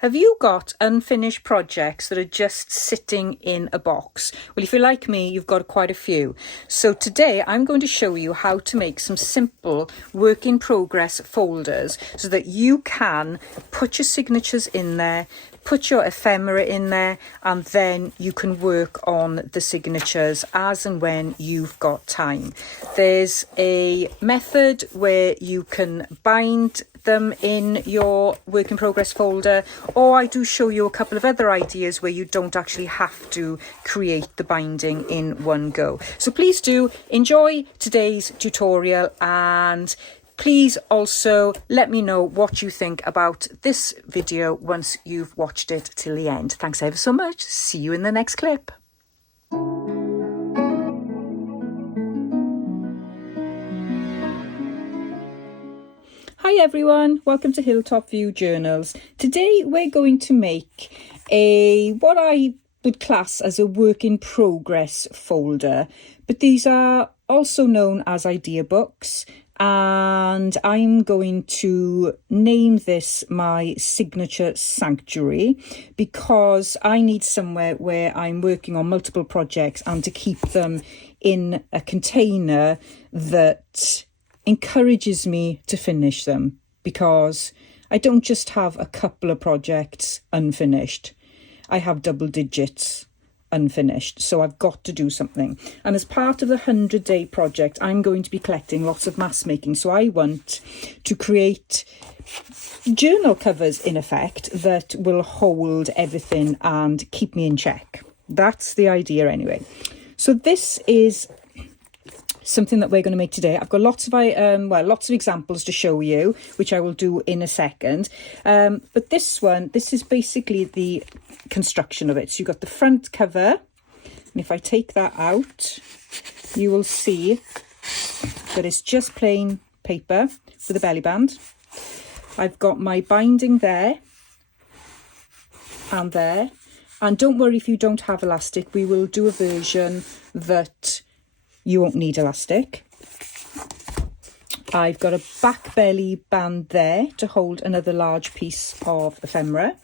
Have you got unfinished projects that are just sitting in a box? Well, if you're like me, you've got quite a few. So today I'm going to show you how to make some simple work in progress folders so that you can put your signatures in there, put your ephemera in there, and then you can work on the signatures as and when you've got time. There's a method where you can bind them in your work in progress folder, or I do show you a couple of other ideas where you don't actually have to create the binding in one go. So please do enjoy today's tutorial, and please also let me know what you think about this video once you've watched it till the end. Thanks ever so much. See you in the next clip. Hi everyone, welcome to Hilltop View Journals. Today we're going to make what I would class as a work in progress folder, but these are also known as idea books, and I'm going to name this my Signature Sanctuary because I need somewhere where I'm working on multiple projects and to keep them in a container that encourages me to finish them, because I don't just have a couple of projects unfinished. I have double digits unfinished, so I've got to do something. And as part of the 100-day project, I'm going to be collecting lots of mask making. So I want to create journal covers, in effect, that will hold everything and keep me in check. That's the idea anyway. So this is something that we're going to make today. I've got lots of examples to show you, which I will do in a second. But this is basically the construction of it. So you've got the front cover, and if I take that out, you will see that it's just plain paper with a belly band. I've got my binding there and there. And don't worry if you don't have elastic. We will do a version that you won't need elastic. I've got a back belly band there to hold another large piece of ephemera.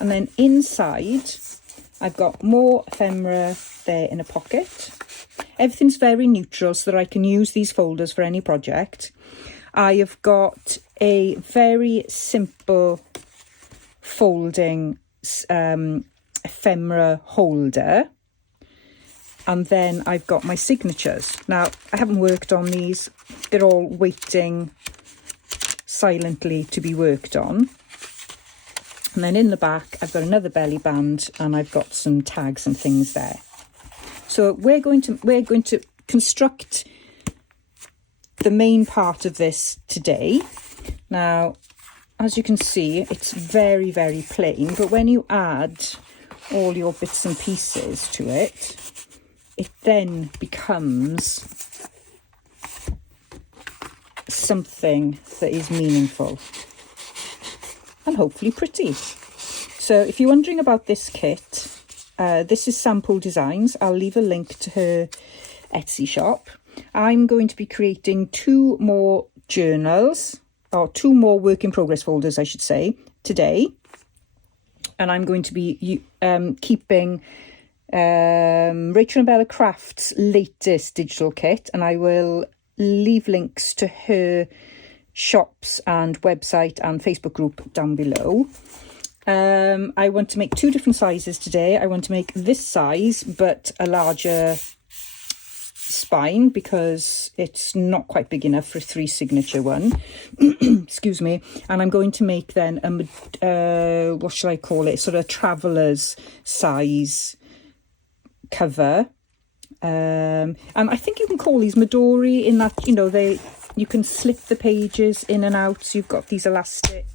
And then inside, I've got more ephemera there in a pocket. Everything's very neutral so that I can use these folders for any project. I have got a very simple folding ephemera holder. And then I've got my signatures. Now, I haven't worked on these. They're all waiting silently to be worked on. And then in the back, I've got another belly band, and I've got some tags and things there. So we're going to construct the main part of this today. Now, as you can see, it's very, very plain. But when you add all your bits and pieces to it, it then becomes something that is meaningful and hopefully pretty. So if you're wondering about this kit, this is Sample Designs. I'll leave a link to her Etsy shop. I'm going to be creating two more journals, or two more work in progress folders, I should say, today. And I'm going to be keeping Rachel and Bella Craft's latest digital kit, and I will leave links to her shops and website and Facebook group down below. I want to make two different sizes today. I want to make this size but a larger spine because it's not quite big enough for a 3 signature one. Excuse me. And I'm going to make then a what shall I call it, sort of traveller's size cover, and I think you can call these Midori, in that, you know, you can slip the pages in and out, so you've got these elastic.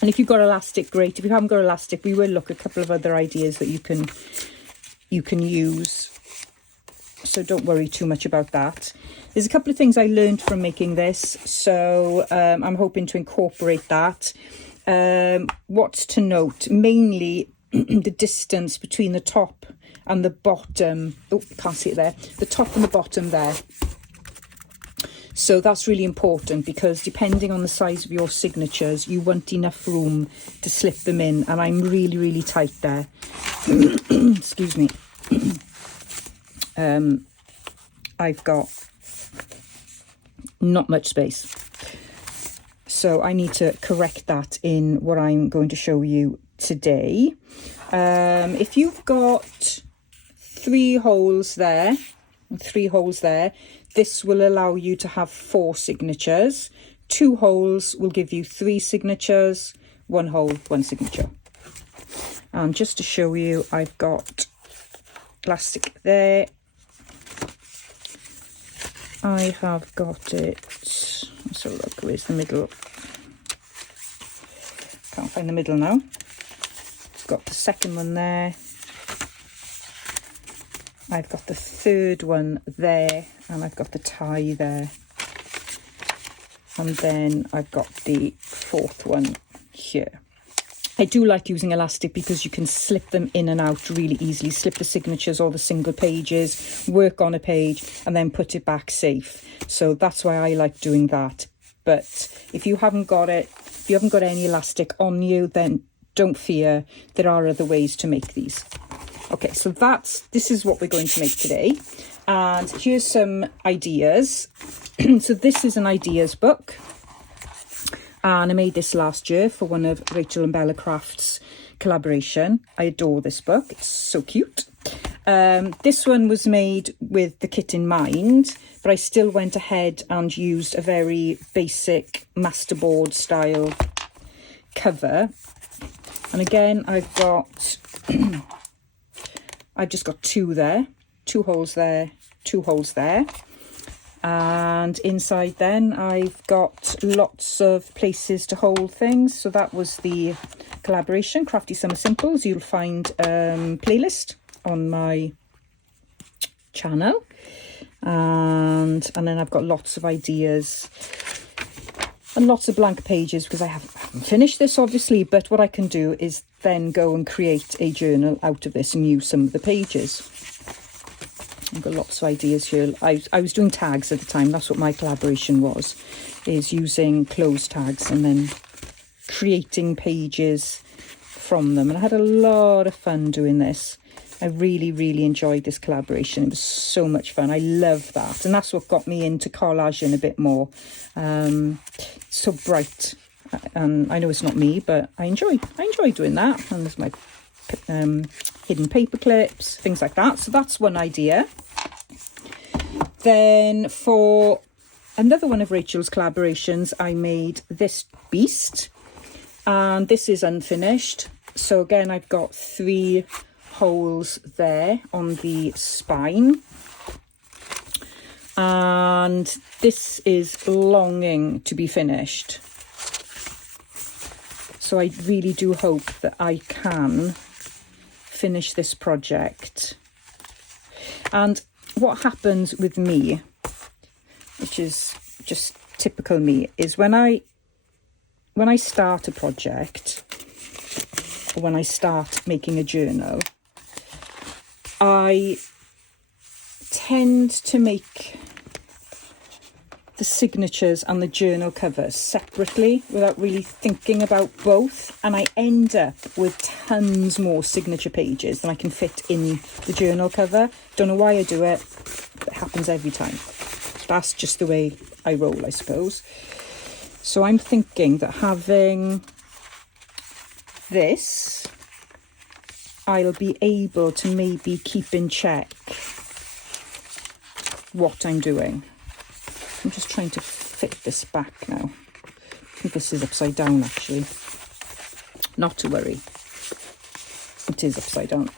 And if you've got elastic, great. If you haven't got elastic, we will look at a couple of other ideas that you can use, so don't worry too much about that. There's a couple of things I learned from making this, so I'm hoping to incorporate that. What's to note? Mainly the distance between the top and the bottom. Oh, can't see it there. The top and the bottom there. So that's really important, because depending on the size of your signatures, you want enough room to slip them in, and I'm really, really tight there. Excuse me. I've got not much space. So I need to correct that in what I'm going to show you today. If you've got 3 holes there, this will allow you to have 4 signatures. 2 holes will give you 3 signatures, 1 hole, 1 signature. And just to show you, I've got elastic there. I have got it, let's have a look, where's the middle? Can't find the middle now. Got the second one there. I've got the third one there, and I've got the tie there. And then I've got the 4th one here. I do like using elastic because you can slip them in and out really easily, slip the signatures or the single pages, work on a page and then put it back safe. So that's why I like doing that. But if you haven't got it, if you haven't got any elastic on you, then don't fear, there are other ways to make these. Okay, so this is what we're going to make today. And here's some ideas. So this is an ideas book. And I made this last year for one of Rachel and Bella Craft's collaboration. I adore this book. It's so cute. This one was made with the kit in mind, but I still went ahead and used a very basic masterboard style cover. And again, I've just got 2 there, 2 holes there, 2 holes there. And inside then I've got lots of places to hold things. So that was the collaboration, Crafty Summer Simples. You'll find playlist on my channel. And then I've got lots of ideas and lots of blank pages, because I haven't finished this obviously, but what I can do is then go and create a journal out of this and use some of the pages. I've got lots of ideas here. I was doing tags at the time. That's what my collaboration was, is using clothes tags and then creating pages from them. And I had a lot of fun doing this. I really, really enjoyed this collaboration. It was so much fun. I love that. And that's what got me into collaging a bit more. So bright. And I know it's not me, but I enjoy doing that. And there's my hidden paper clips, things like that. So that's one idea. Then for another one of Rachel's collaborations, I made this beast, and this is unfinished. So again, I've got 3 holes there on the spine, and this is longing to be finished. So I really do hope that I can finish this project. And what happens with me, which is just typical me, is when I start a project, or when I start making a journal, I tend to make the signatures and the journal covers separately without really thinking about both, and I end up with tons more signature pages than I can fit in the journal cover. Don't know why I do it, but it happens every time. That's just the way I roll, I suppose. So I'm thinking that having this, I'll be able to maybe keep in check what I'm doing. I'm just trying to fit this back now. I think this is upside down, actually. Not to worry. It is upside down.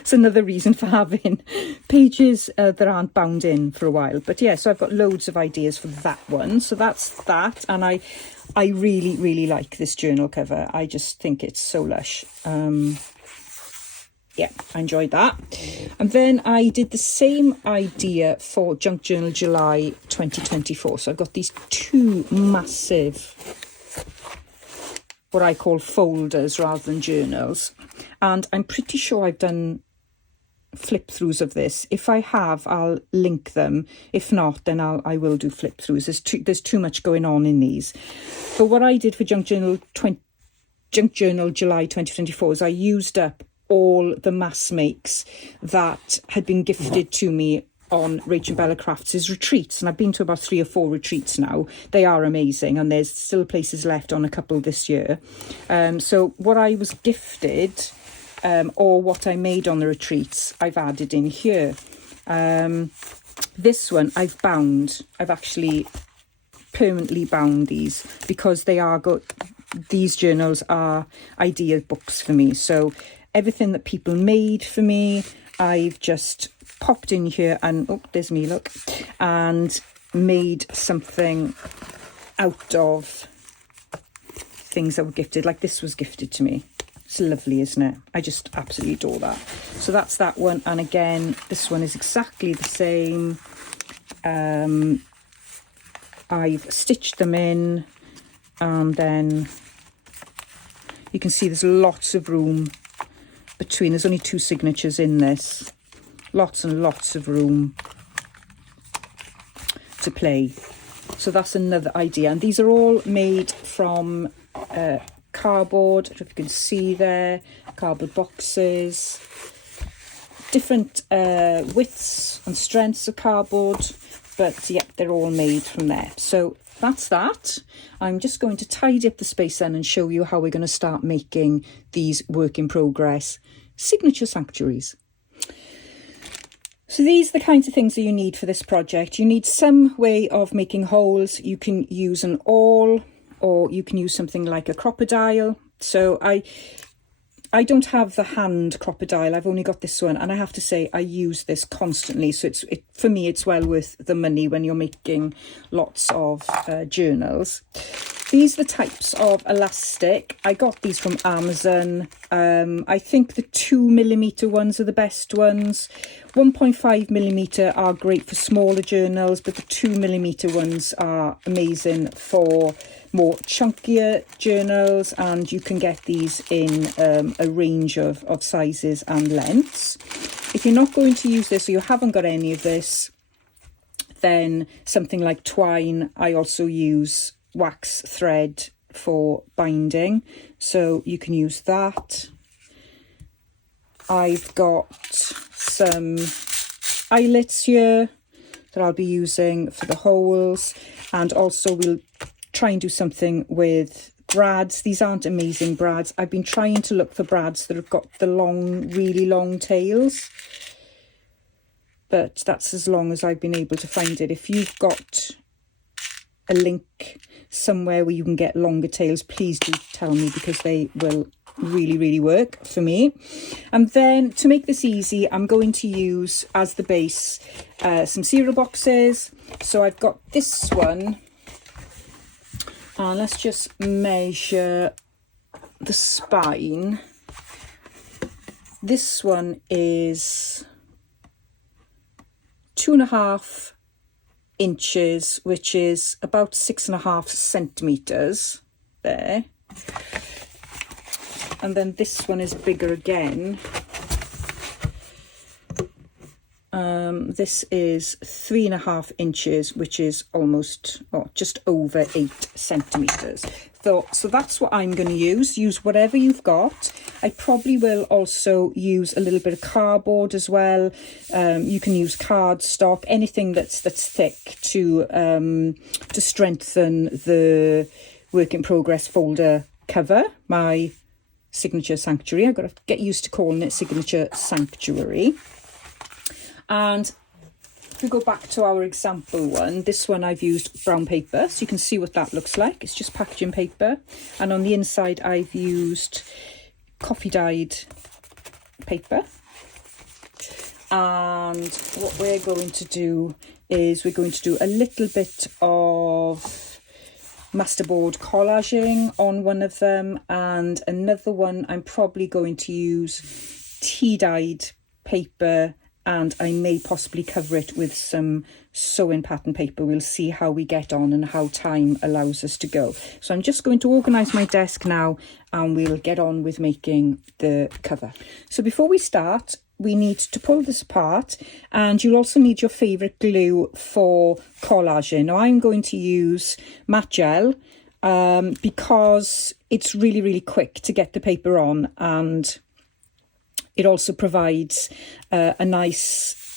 It's another reason for having pages that aren't bound in for a while. But yeah, so I've got loads of ideas for that one. So that's that. And I really, really like this journal cover. I just think it's so lush. Yeah, I enjoyed that. And then I did the same idea for Junk Journal July 2024. So I've got these 2 massive, what I call folders rather than journals. And I'm pretty sure I've done flip throughs of this. If I have, I'll link them. If not, then I will do flip throughs. There's too much going on in these. But what I did for Junk Journal July 2024 is I used up all the mass makes that had been gifted to me on Rachel Bella Crafts' retreats, and I've been to about 3 or 4 retreats now. They are amazing, and there's still places left on a couple this year. So what I was gifted, or what I made on the retreats, I've added in here. This one I've bound. I've actually permanently bound these because they are good. These journals are idea books for me. So everything that people made for me, I've just popped in here and, oh, there's me, look, and made something out of things that were gifted. Like this was gifted to me. It's lovely, isn't it? I just absolutely adore that. So that's that one. And again, this one is exactly the same. I've stitched them in, and then you can see there's lots of room between. There's only 2 signatures in this. Lots and lots of room to play. So that's another idea. And these are all made from cardboard. I don't know if you can see there. Cardboard boxes. Different widths and strengths of cardboard. But yeah, they're all made from there. So that's that. I'm just going to tidy up the space then and show you how we're going to start making these work in progress signature sanctuaries. So these are the kinds of things that you need for this project. You need some way of making holes. You can use an awl, or you can use something like a crocodile. So I don't have the hand crocodile. I've only got this one, and I have to say I use this constantly. So for me, it's well worth the money when you're making lots of journals. These are the types of elastic. I got these from Amazon. I think the 2mm ones are the best ones. 1.5mm are great for smaller journals, but the 2mm ones are amazing for more chunkier journals, and you can get these in a range of sizes and lengths. If you're not going to use this, or you haven't got any of this, then something like twine. I also use wax thread for binding, so you can use that. I've got some eyelets here that I'll be using for the holes, and also we'll try and do something with brads. These aren't amazing brads. I've been trying to look for brads that have got the long, really long tails, but that's as long as I've been able to find it. If you've got a link somewhere where you can get longer tails, please do tell me, because they will really, really work for me. And then to make this easy, I'm going to use as the base some cereal boxes. So I've got this one, and let's just measure the spine. This one is 2.5 inches, which is about 6.5 centimeters there. And then this one is bigger again. This is 3.5 inches, which is almost, just over 8 centimeters. So that's what I'm going to use. Use whatever you've got. I probably will also use a little bit of cardboard as well. You can use cardstock, anything that's thick to strengthen the work in progress folder cover. My Signature Sanctuary. I've got to get used to calling it Signature Sanctuary. And if we go back to our example one, this one I've used brown paper, so you can see what that looks like. It's just packaging paper, and on the inside I've used coffee dyed paper. And what we're going to do is we're going to do a little bit of masterboard collaging on one of them, and another one I'm probably going to use tea dyed paper, and I may possibly cover it with some sewing pattern paper. We'll see how we get on and how time allows us to go. So I'm just going to organise my desk now, and we'll get on with making the cover. So before we start, we need to pull this apart, and you'll also need your favourite glue for collaging. Now I'm going to use matte gel because it's really, really quick to get the paper on, and it also provides a nice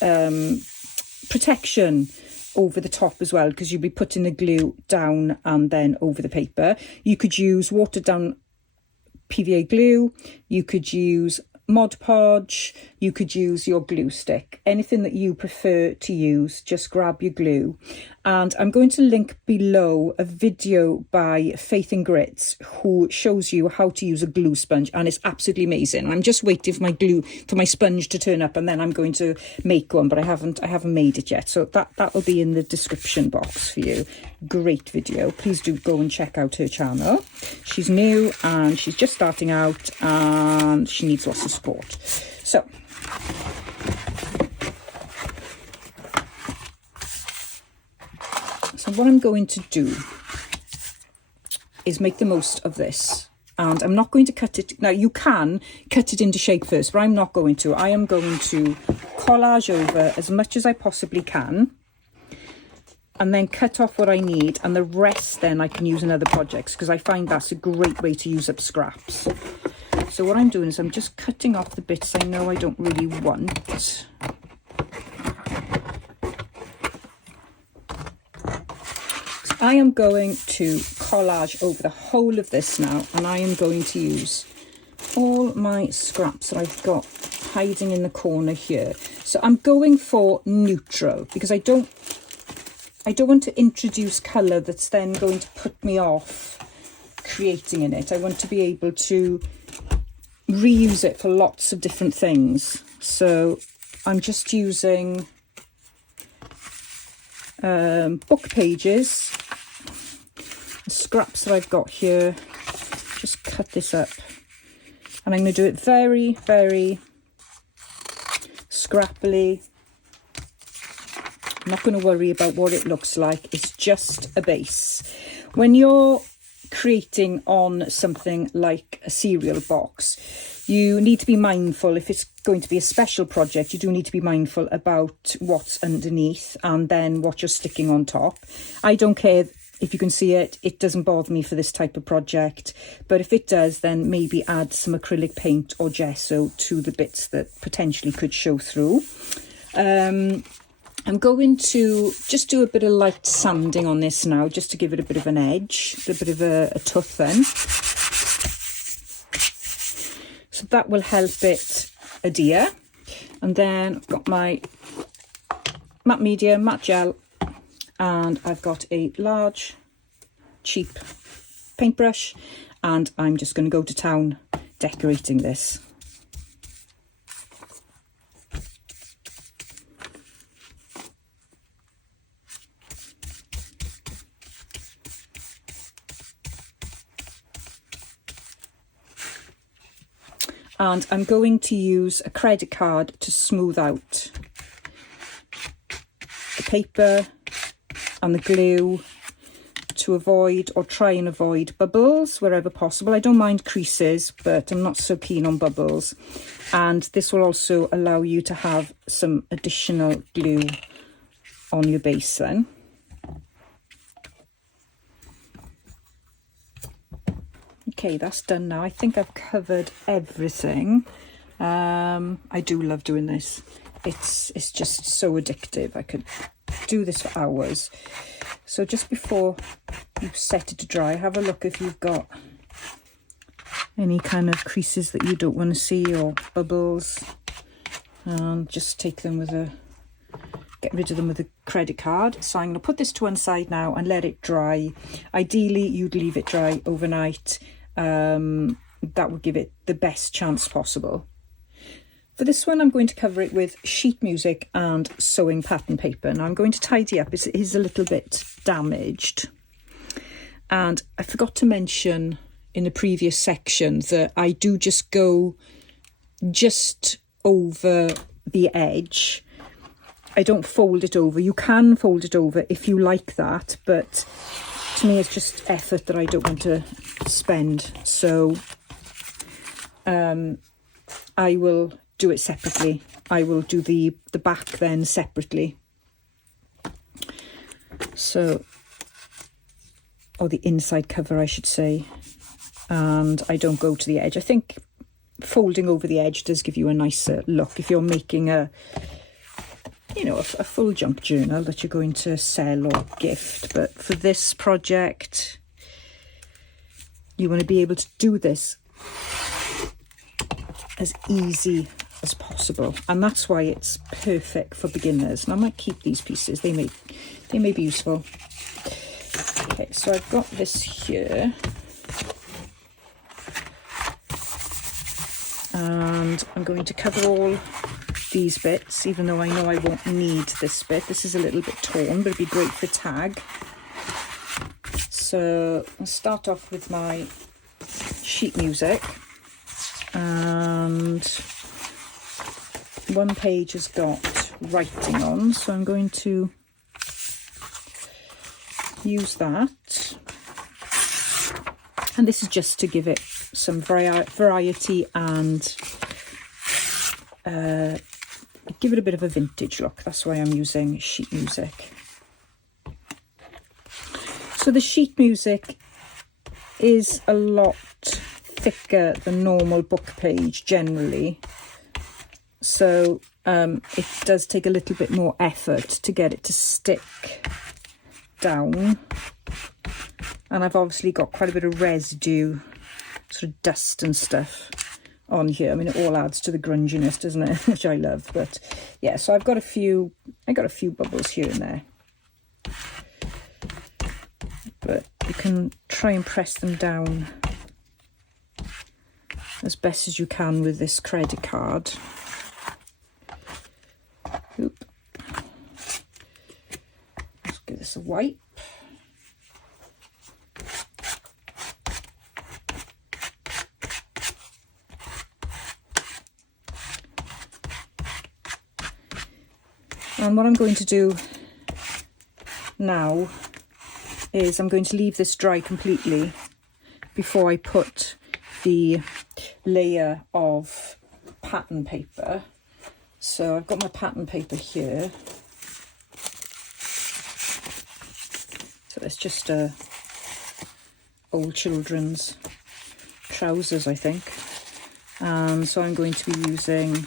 protection over the top as well, because you'll be putting the glue down and then over the paper. You could use watered down PVA glue, you could use Mod Podge, you could use your glue stick, anything that you prefer to use. Just grab your glue. And I'm going to link below a video by Faith and Grits, who shows you how to use a glue sponge, and it's absolutely amazing. I'm just waiting for my sponge to turn up, and then I'm going to make one, but I haven't made it yet, so that will be in the description box for you. Great video. Please do go and check out her channel. She's new and she's just starting out, and she needs lots of support. So what I'm going to do is make the most of this, and I'm not going to cut it. Now you can cut it into shape first, but I'm not going to. I am going to collage over as much as I possibly can, and then cut off what I need, and the rest then I can use in other projects, because I find that's a great way to use up scraps. So what I'm doing is I'm just cutting off the bits I know I don't really want. I am going to collage over the whole of this now, and I am going to use all my scraps that I've got hiding in the corner here. So I'm going for neutral, because I don't want to introduce colour that's then going to put me off creating in it. I want to be able to reuse it for lots of different things. So I'm just using book pages, the scraps that I've got here. Just cut this up, and I'm going to do it very, very scrappily. I'm not going to worry about what it looks like. It's just a base. When you're creating on something like a cereal box, you need to be mindful. If it's going to be a special project, you do need to be mindful about what's underneath and then what you're sticking on top. I don't care if you can see it. It doesn't bother me for this type of project, but if it does, then maybe add some acrylic paint or gesso to the bits that potentially could show through. I'm going to just do a bit of light sanding on this now, just to give it a bit of an edge, a bit of a tooth then. So that will help it adhere. And then I've got my matte media, matte gel, and I've got a large, cheap paintbrush, and I'm just going to go to town decorating this. And I'm going to use a credit card to smooth out the paper and the glue, to avoid or try and avoid bubbles wherever possible. I don't mind creases, but I'm not so keen on bubbles. And this will also allow you to have some additional glue on your base then. Okay, that's done now. I think I've covered everything. I do love doing this. It's just so addictive. I could do this for hours. So just before you set it to dry, have a look if you've got any kind of creases that you don't want to see or bubbles, and just take them with get rid of them with a credit card. So I'm going to put this to one side now and let it dry. Ideally, you'd leave it dry overnight. That would give it the best chance possible. For this one, I'm going to cover it with sheet music and sewing pattern paper. Now I'm going to tidy up. It is a little bit damaged. And I forgot to mention in the previous section that I do just go just over the edge. I don't fold it over. You can fold it over if you like that, but to me it's just effort that I don't want to spend. So I will do it separately. I will do the back then separately. So, or the inside cover, I should say. And I don't go to the edge. I think folding over the edge does give you a nicer look if you're making a, you know, a full junk journal that you're going to sell or gift. But for this project, you want to be able to do this as easy as possible, and that's why it's perfect for beginners. And I might keep these pieces, they may be useful. Okay, so I've got this here, and I'm going to cover all these bits, even though I know I won't need this bit. This is a little bit torn, but it'd be great for tag. So I'll start off with my sheet music, and one page has got writing on, so I'm going to use that, and this is just to give it some variety and give it a bit of a vintage look. That's why I'm using sheet music. So the sheet music is a lot thicker than normal book page generally, so it does take a little bit more effort to get it to stick down, and I've obviously got quite a bit of residue, sort of dust and stuff on here. I mean, it all adds to the grunginess, doesn't it? Which I love. But yeah, so I got a few bubbles here and there, but you can try and press them down as best as you can with this credit card. Oop. Let's give this a wipe. And what I'm going to do now is I'm going to leave this dry completely before I put the layer of pattern paper. So I've got my pattern paper here. So it's just old children's trousers, I think. So I'm going to be using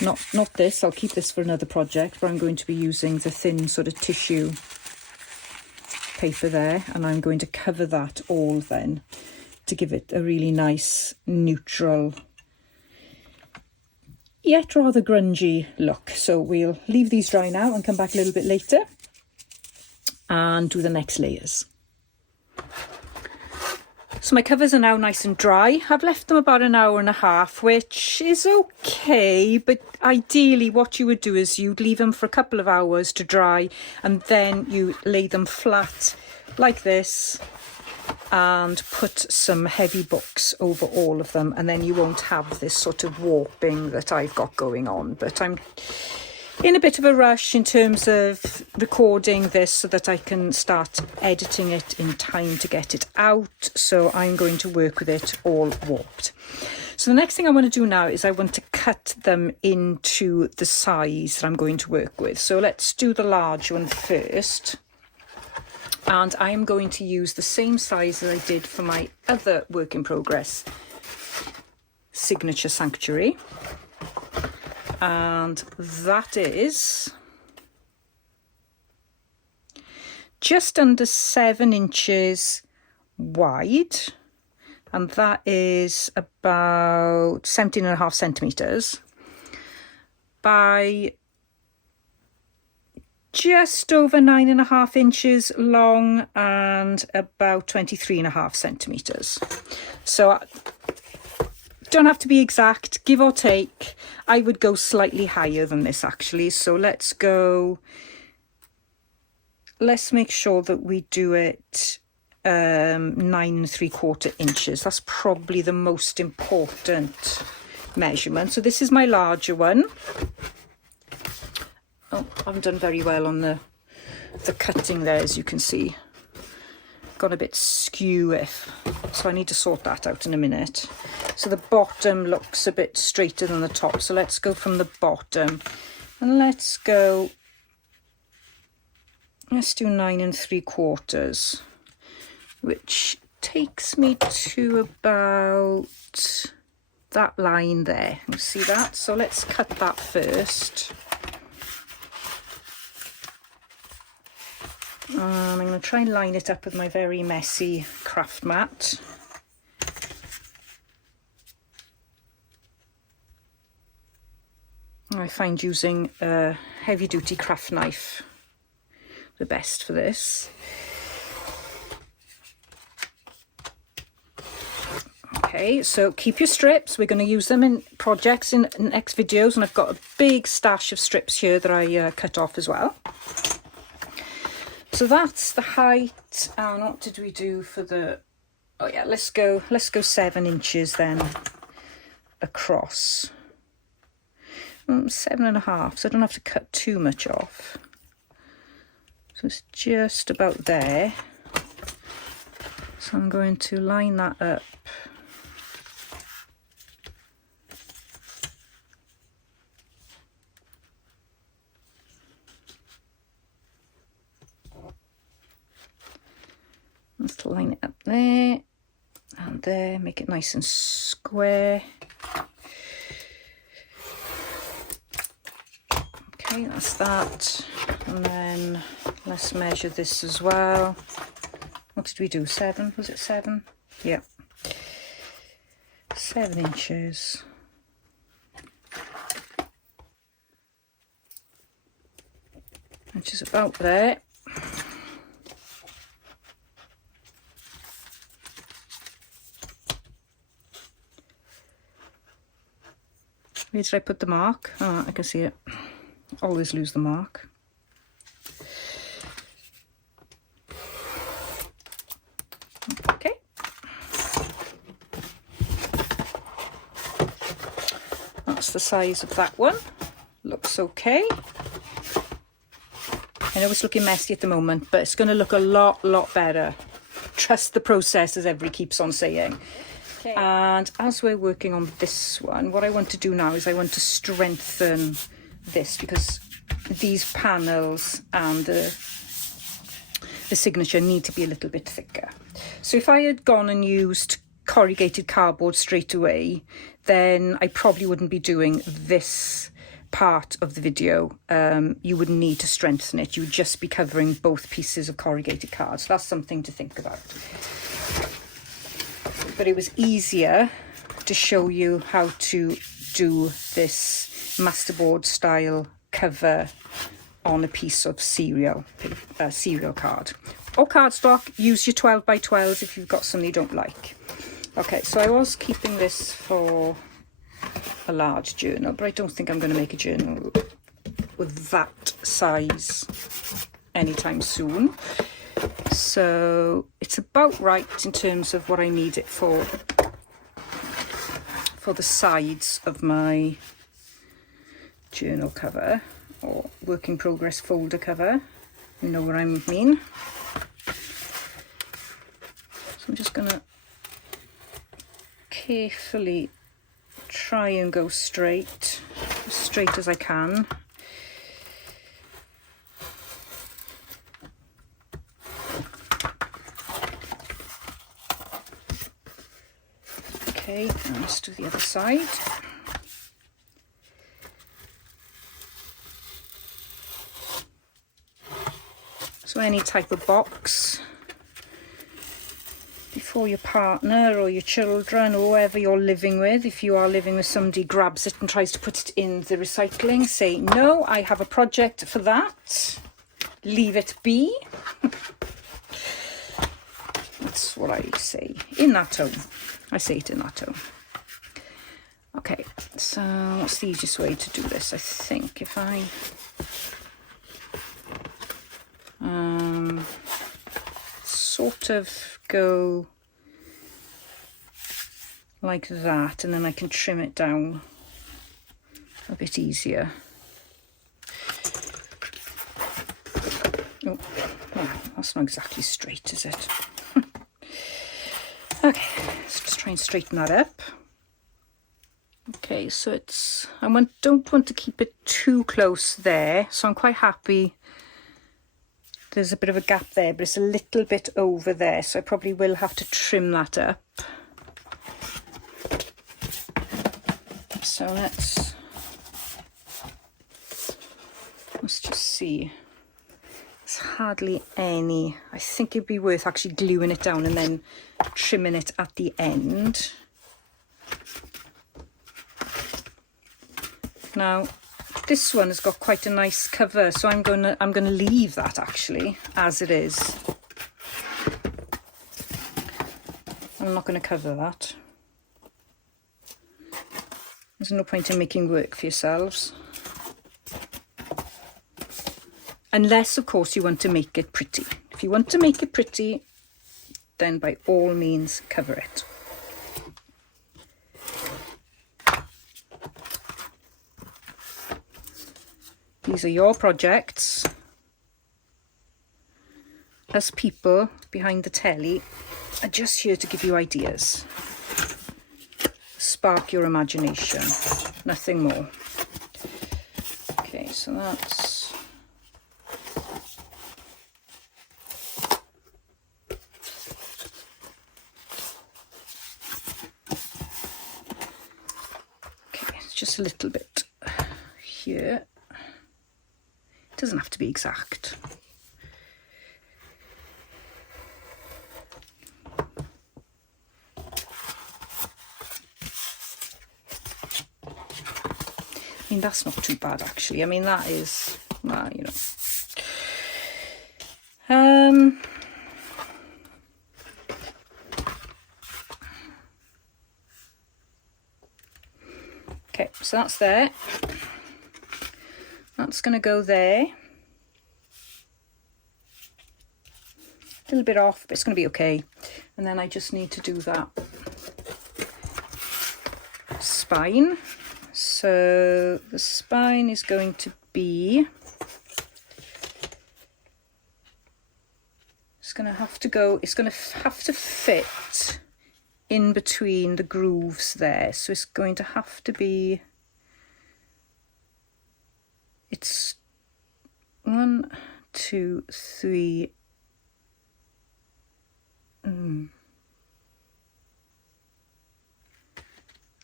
not this, I'll keep this for another project, but I'm going to be using the thin sort of tissue paper there, and I'm going to cover that all then to give it a really nice neutral yet rather grungy look. So we'll leave these dry now and come back a little bit later and do the next layers. So my covers are now nice and dry. I've left them about an hour and a half, which is okay, but ideally what you would do is you'd leave them for a couple of hours to dry, and then you lay them flat like this and put some heavy books over all of them, and then you won't have this sort of warping that I've got going on. But I'm in a bit of a rush in terms of recording this so that I can start editing it in time to get it out. So I'm going to work with it all warped. So the next thing I want to do now is I want to cut them into the size that I'm going to work with. So let's do the large one first. And I'm going to use the same size as I did for my other work in progress, Signature Sanctuary. And that is just under 7 inches wide, and that is about 17.5 centimetres by just over 9.5 inches long and about 23.5 centimetres. So don't have to be exact, give or take. I would go slightly higher than this actually. So let's make sure that we do it 9.75 inches. That's probably the most important measurement. So this is my larger one. Oh, I haven't done very well on the cutting there, as you can see. gone a bit skew, so I need to sort that out in a minute. So the bottom looks a bit straighter than the top, so let's go from the bottom and let's do 9 3/4, which takes me to about that line there. You see that? So let's cut that first. I'm going to try and line it up with my very messy craft mat. I find using a heavy duty craft knife the best for this. Okay, so keep your strips. We're going to use them in projects in next videos, and I've got a big stash of strips here that I cut off as well. So that's the height. And what did we do for the... Oh yeah, let's go 7 inches then across. 7.5, so I don't have to cut too much off. So it's just about there. So I'm going to line that up. Let's line it up there and there, make it nice and square. Okay, that's that. And then let's measure this as well. What did we do? 7? Was it 7? Yeah. 7 inches. Which is about there. Where did I put the mark? Oh, I can see it. Always lose the mark. Okay. That's the size of that one. Looks okay. I know it's looking messy at the moment, but it's going to look a lot better. Trust the process, as everybody keeps on saying. Okay. And as we're working on this one, what I want to do now is I want to strengthen this, because these panels and the signature need to be a little bit thicker. So if I had gone and used corrugated cardboard straight away, then I probably wouldn't be doing this part of the video. You wouldn't need to strengthen it. You would just be covering both pieces of corrugated card. So that's something to think about. But it was easier to show you how to do this masterboard style cover on a piece of cereal card or cardstock. Use your 12 by 12 if you've got something you don't like. Okay, so I was keeping this for a large journal, but I don't think I'm going to make a journal with that size anytime soon. So it's about right in terms of what I need it for the sides of my journal cover or work in progress folder cover. You know what I mean. So I'm just going to carefully try and go straight, as straight as I can. Okay, now let's do the other side. So any type of box before your partner or your children or whoever you're living with, if you are living with somebody, grabs it and tries to put it in the recycling, say, no, I have a project for that. Leave it be. That's what I say in that tone. I say it in that tone. Okay, so what's the easiest way to do this? I think if I sort of go like that, and then I can trim it down a bit easier. Oh, well, that's not exactly straight, is it? Okay, let's just try and straighten that up. Okay, so it's, don't want to keep it too close there, so I'm quite happy. There's a bit of a gap there, but it's a little bit over there, so I probably will have to trim that up. So let's just see. There's hardly any. I think it'd be worth actually gluing it down and then trimming it at the end. Now, this one has got quite a nice cover, so I'm gonna leave that actually as it is. I'm not gonna cover that. There's no point in making work for yourselves. Unless, of course, you want to make it pretty. If you want to make it pretty, then by all means cover it. These are your projects. Us people behind the telly are just here to give you ideas. Spark your imagination, nothing more. Okay, so that's... Okay, it's just a little bit here. It doesn't have to be exact. I mean, that's not too bad actually. I mean, that is, well, you know. Okay, so that's there. That's going to go there. A little bit off, but it's going to be okay. And then I just need to do that spine. So the spine is going to be, it's going to have to go, it's going to have to fit in between the grooves there. So it's going to have to be, it's 1, 2, 3.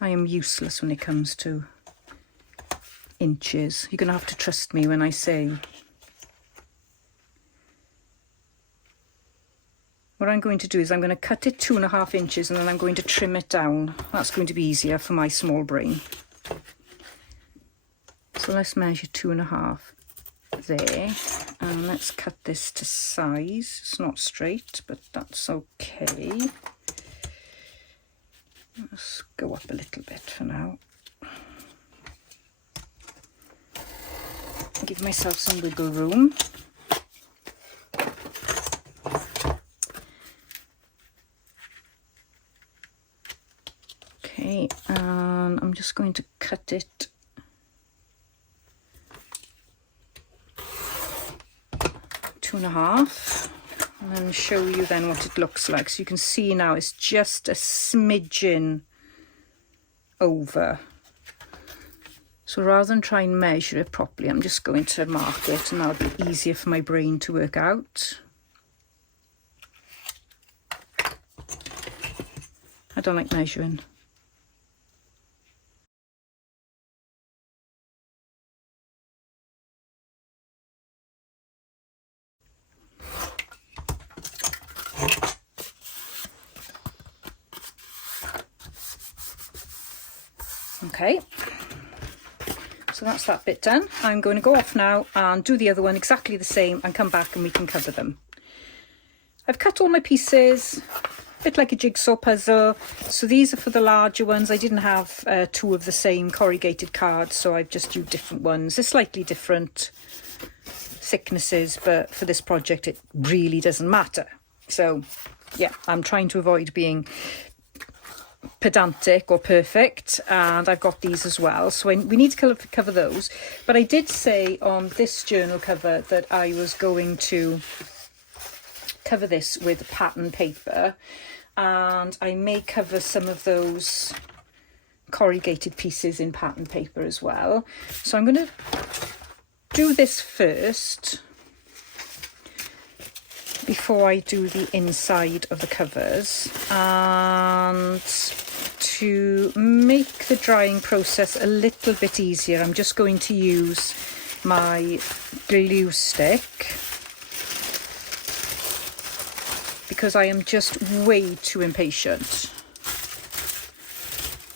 I am useless when it comes to inches. You're going to have to trust me when I say. What I'm going to do is I'm going to cut it 2.5 inches and then I'm going to trim it down. That's going to be easier for my small brain. So let's measure 2.5 there. And let's cut this to size. It's not straight, but that's okay. Let's go up a little bit for now. Give myself some wiggle room. Okay, and I'm just going to cut it two and a half. And then show you then what it looks like. So you can see now it's just a smidgen over. So rather than try and measure it properly, I'm just going to mark it and that'll be easier for my brain to work out. I don't like measuring. Okay, so that's that bit done. I'm going to go off now and do the other one exactly the same and come back and we can cover them. I've cut all my pieces, a bit like a jigsaw puzzle. So these are for the larger ones. I didn't have 2 of the same corrugated cards, so I've just used different ones. They're slightly different thicknesses, but for this project it really doesn't matter. So yeah, I'm trying to avoid being pedantic or perfect, and I've got these as well, so we need to cover those. But I did say on this journal cover that I was going to cover this with pattern paper, and I may cover some of those corrugated pieces in pattern paper as well. So I'm going to do this first before I do the inside of the covers, and to make the drying process a little bit easier, I'm just going to use my glue stick, because I am just way too impatient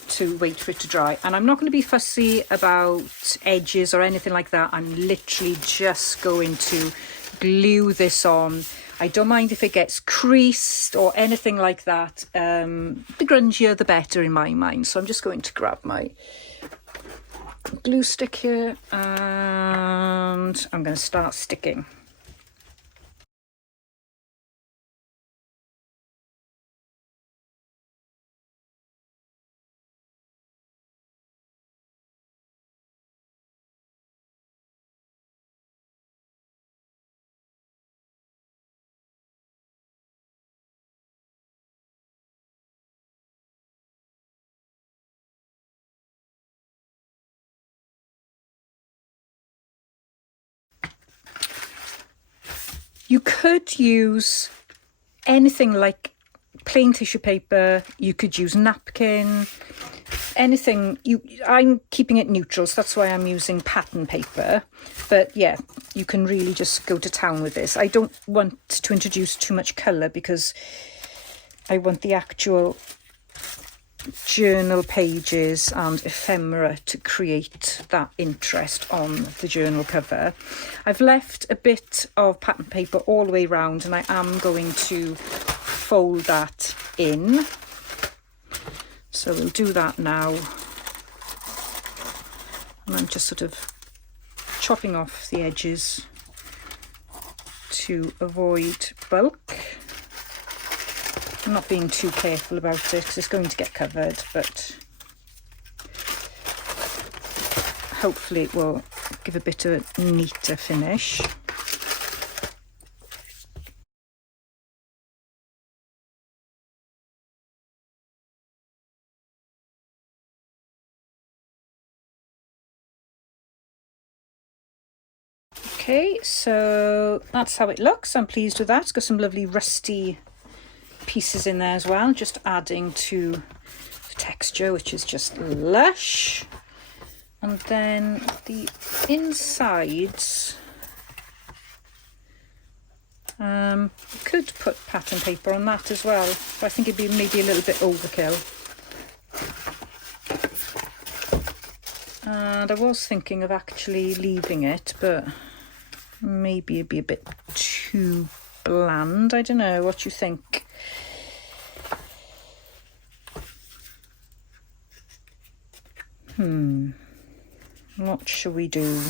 to wait for it to dry. And I'm not going to be fussy about edges or anything like that. I'm literally just going to glue this on. I don't mind if it gets creased or anything like that. The grungier the better in my mind. So I'm just going to grab my glue stick here and I'm going to start sticking. You could use anything like plain tissue paper, you could use napkin, anything. I'm keeping it neutral, so that's why I'm using pattern paper. But yeah, you can really just go to town with this. I don't want to introduce too much colour because I want the actual journal pages and ephemera to create that interest on the journal cover. I've left a bit of pattern paper all the way around and I am going to fold that in. So we'll do that now. And I'm just sort of chopping off the edges to avoid bulk. I'm not being too careful about it because it's going to get covered, but hopefully it will give a bit of a neater finish. Okay, so that's how it looks. I'm pleased with that. It's got some lovely rusty pieces in there as well, just adding to the texture, which is just lush. And then the insides, you could put pattern paper on that as well, but I think it'd be maybe a little bit overkill. And I was thinking of actually leaving it, but maybe it'd be a bit too bland. I don't know, what you think? What shall we do?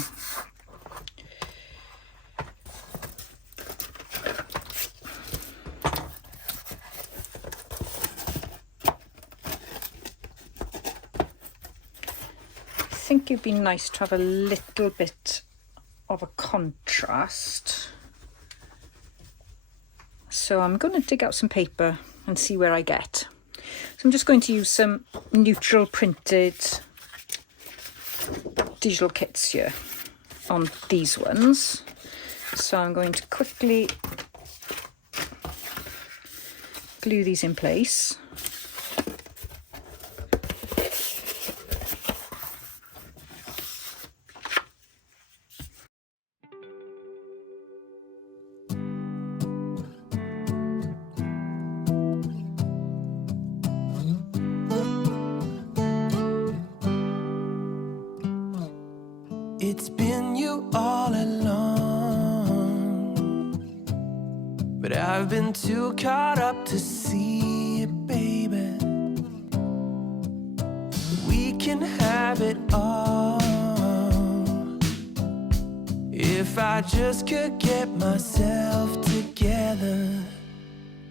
I think it'd be nice to have a little bit of a contrast. So I'm going to dig out some paper and see where I get. So I'm just going to use some neutral printed digital kits here on these ones. So I'm going to quickly glue these in place. It's been you all along, but I've been too caught up to see it, baby. We can have it all if I just could get myself together.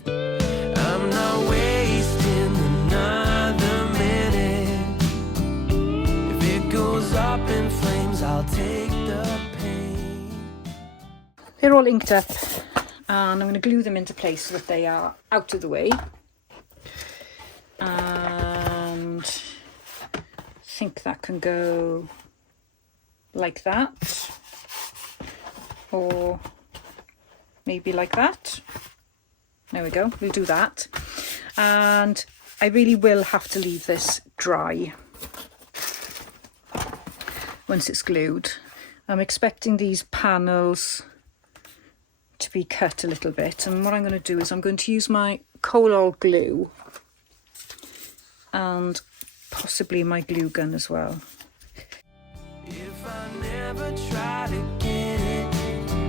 I'm not wasting another minute. If it goes up in flames, I'll take the pain. They're all inked up and I'm going to glue them into place so that they are out of the way. And I think that can go like that, or maybe like that. There we go, we'll do that. And I really will have to leave this dry once it's glued. I'm expecting these panels to be cut a little bit, and what I'm going to do is I'm going to use my Collaging glue and possibly my glue gun as well. If I never try to get it,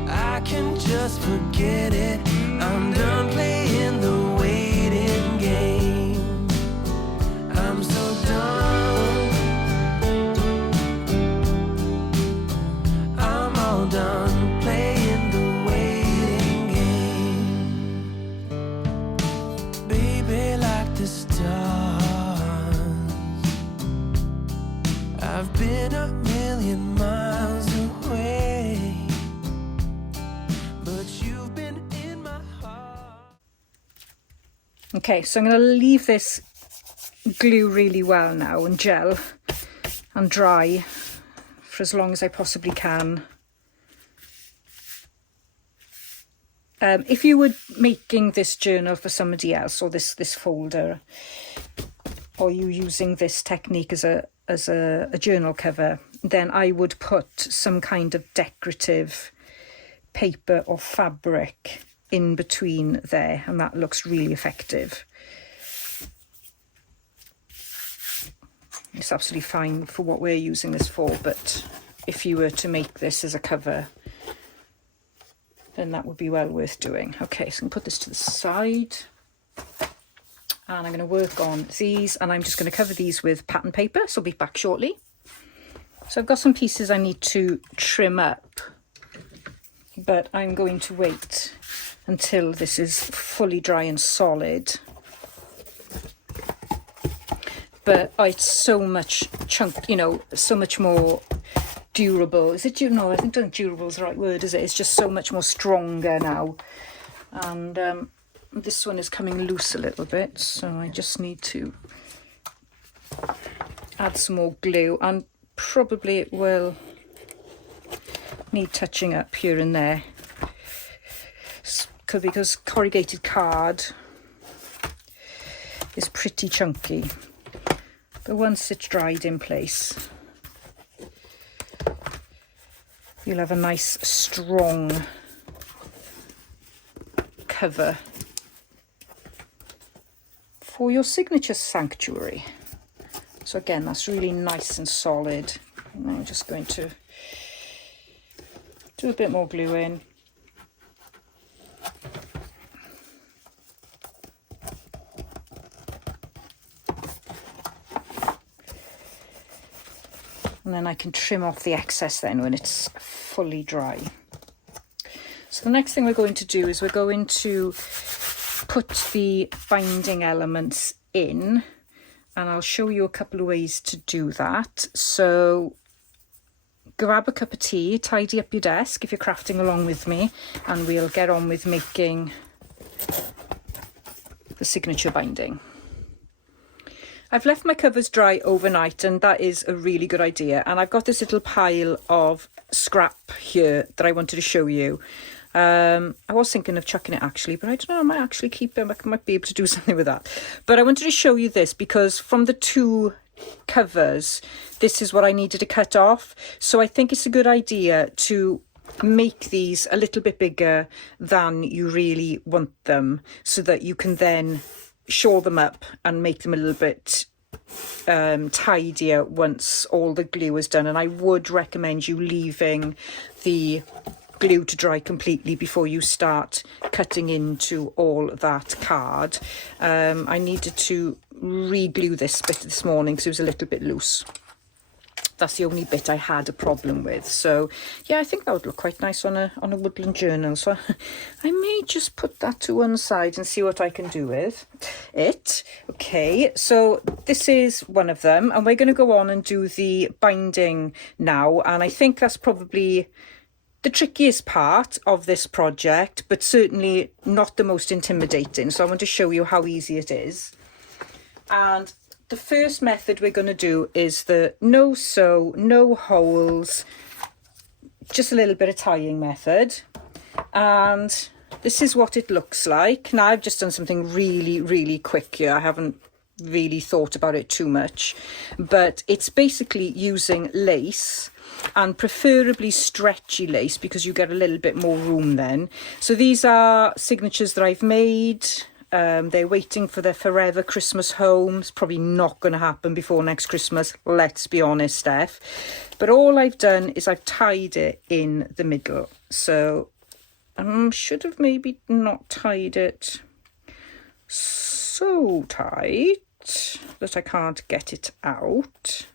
I can just forget it. I'm done playing the waiting game. I'm so done. I'm all done playing the waiting game. Baby, like the stars, I've been a million miles away, but you've been in my heart. Okay, so I'm going to leave this glue really well now and gel and dry for as long as I possibly can. If you were making this journal for somebody else, or this folder, or you using this technique as a journal cover, then I would put some kind of decorative paper or fabric in between there, and that looks really effective. It's absolutely fine for what we're using this for, but if you were to make this as a cover, then that would be well worth doing. Okay, so I'm going to put this to the side, and I'm going to work on these, and I'm just going to cover these with pattern paper, so I'll be back shortly. So I've got some pieces I need to trim up, but I'm going to wait until this is fully dry and solid. But it's so much chunk, you know, so much more durable. Is it, you know, I think durable is the right word, is it? It's just so much more stronger now. And this one is coming loose a little bit, so I just need to add some more glue, and probably it will need touching up here and there, because corrugated card is pretty chunky. But once it's dried in place, you'll have a nice strong cover for your Signature Sanctuary. So again, that's really nice and solid. And I'm just going to do a bit more glue in. And then I can trim off the excess then when it's fully dry. So the next thing we're going to do is we're going to put the binding elements in, and I'll show you a couple of ways to do that. So grab a cup of tea, tidy up your desk if you're crafting along with me, and we'll get on with making the signature binding. I've left my covers dry overnight, and that is a really good idea. And I've got this little pile of scrap here that I wanted to show you. I was thinking of chucking it actually, but I don't know, I might actually keep them. I might be able to do something with that. But I wanted to show you this because from the two covers, this is what I needed to cut off. So I think it's a good idea to make these a little bit bigger than you really want them, so that you can then shore them up and make them a little bit tidier once all the glue is done. And I would recommend you leaving the glue to dry completely before you start cutting into all that card. I needed to re-glue this bit this morning because it was a little bit loose. That's the only bit I had a problem with. So yeah, I think that would look quite nice on a woodland journal. So I may just put that to one side and see what I can do with it. Okay, so this is one of them, and we're going to go on and do the binding now. And I think that's probably the trickiest part of this project, but certainly not the most intimidating. So I want to show you how easy it is. And the first method we're going to do is the no sew, no holes, just a little bit of tying method. And this is what it looks like. Now I've just done something really quick here. I haven't really thought about it too much, but it's basically using lace, and preferably stretchy lace, because you get a little bit more room then. So these are signatures that I've made. They're waiting for their forever Christmas home. It's probably not going to happen before next Christmas, let's be honest, Steph. But all I've done is I've tied it in the middle. So I should have maybe not tied it so tight that I can't get it out.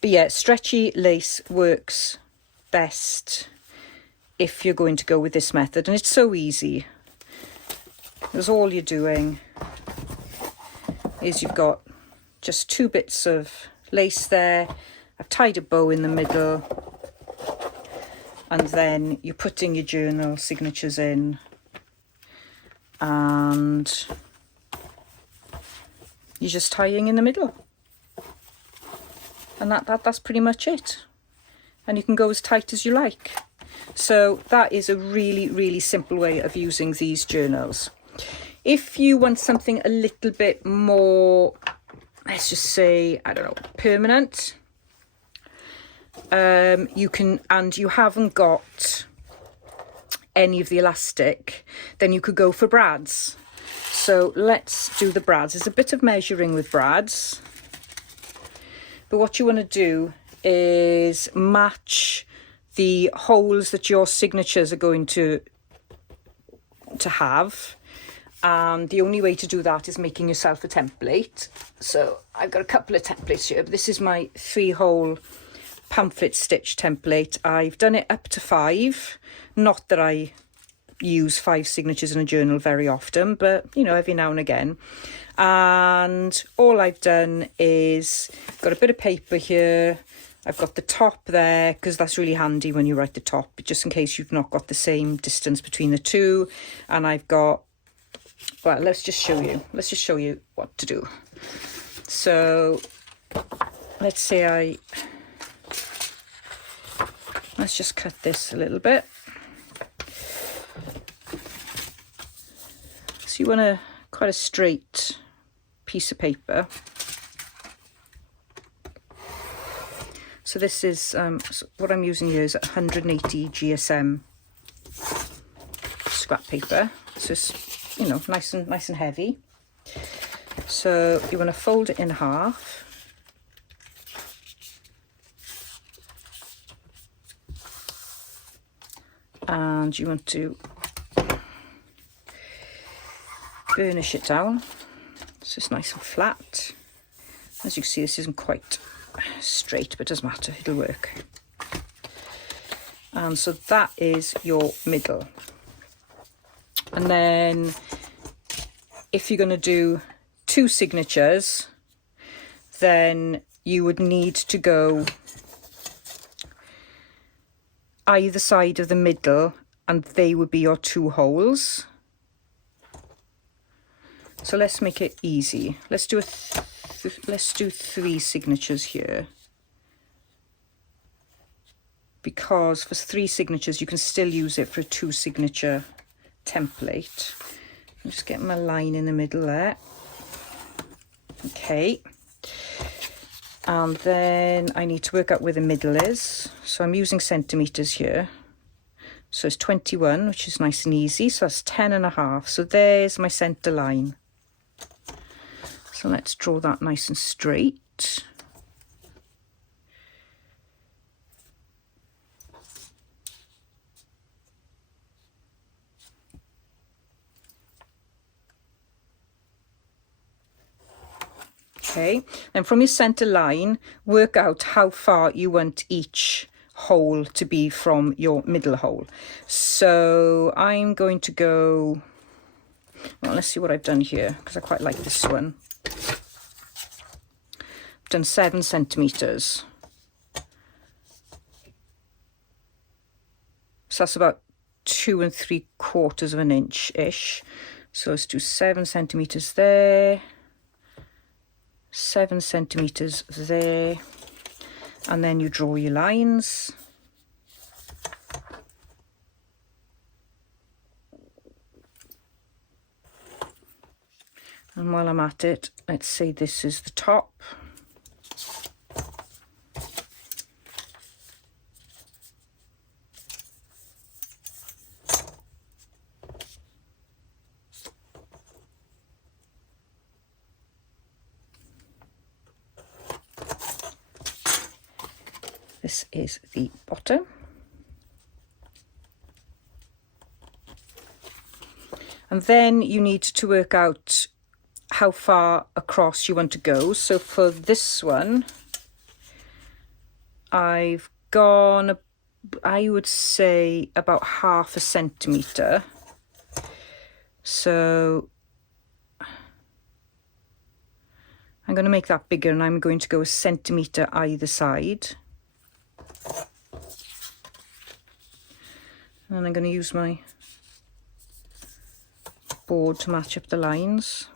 But yeah, stretchy lace works best if you're going to go with this method, and it's so easy, because all you're doing is you've got just 2 bits of lace there. I've tied a bow in the middle, and then you're putting your journal signatures in, and you're just tying in the middle, and that's pretty much it. And you can go as tight as you like. So that is a really simple way of using these journals. If you want something a little bit more, let's just say, I don't know, permanent, you can, and you haven't got any of the elastic, then you could go for brads. So let's do the brads. There's a bit of measuring with brads, but what you want to do is match the holes that your signatures are going to have. And the only way to do that is making yourself a template. So I've got a couple of templates here, but this is my 3-hole pamphlet stitch template. I've done it up to 5. Not that I use 5 signatures in a journal very often, but you know, every now and again. And all I've done is got a bit of paper here. I've got the top there, because that's really handy when you write the top, just in case you've not got the same distance between the two. And I've got, well, let's just show you what to do. So let's say let's just cut this a little bit. So you want quite a straight piece of paper. So this is, what I'm using here is 180 GSM scrap paper. So it's, you know, nice and heavy. So you want to fold it in half. And you want to burnish it down so it's nice and flat. As you can see, this isn't quite straight, but it doesn't matter, it'll work. And so that is your middle. And then if you're going to do 2 signatures, then you would need to go either side of the middle, and they would be your 2 holes. So let's make it easy. Let's do let's do 3 signatures here, because for 3 signatures you can still use it for a 2 signature template. I'm just getting my line in the middle there. Okay, and then I need to work out where the middle is, so I'm using centimeters here. So it's 21, which is nice and easy, so that's 10.5. So there's my center line. So let's draw that nice and straight. Okay, then from your center line, work out how far you want each hole to be from your middle hole. So I'm going to go, well, let's see what I've done here, because I quite like this one. I've done 7 centimeters. So that's about 2 3/4 of an inch-ish. So let's do 7 centimetres there, 7 centimetres there, and then you draw your lines. And while I'm at it, let's say this is the top. This is the bottom. And then you need to work out how far across you want to go. So for this one, I've gone, I would say, about 1/2 centimetre. So I'm going to make that bigger, and I'm going to go 1 centimetre either side. And I'm going to use my board to match up the lines.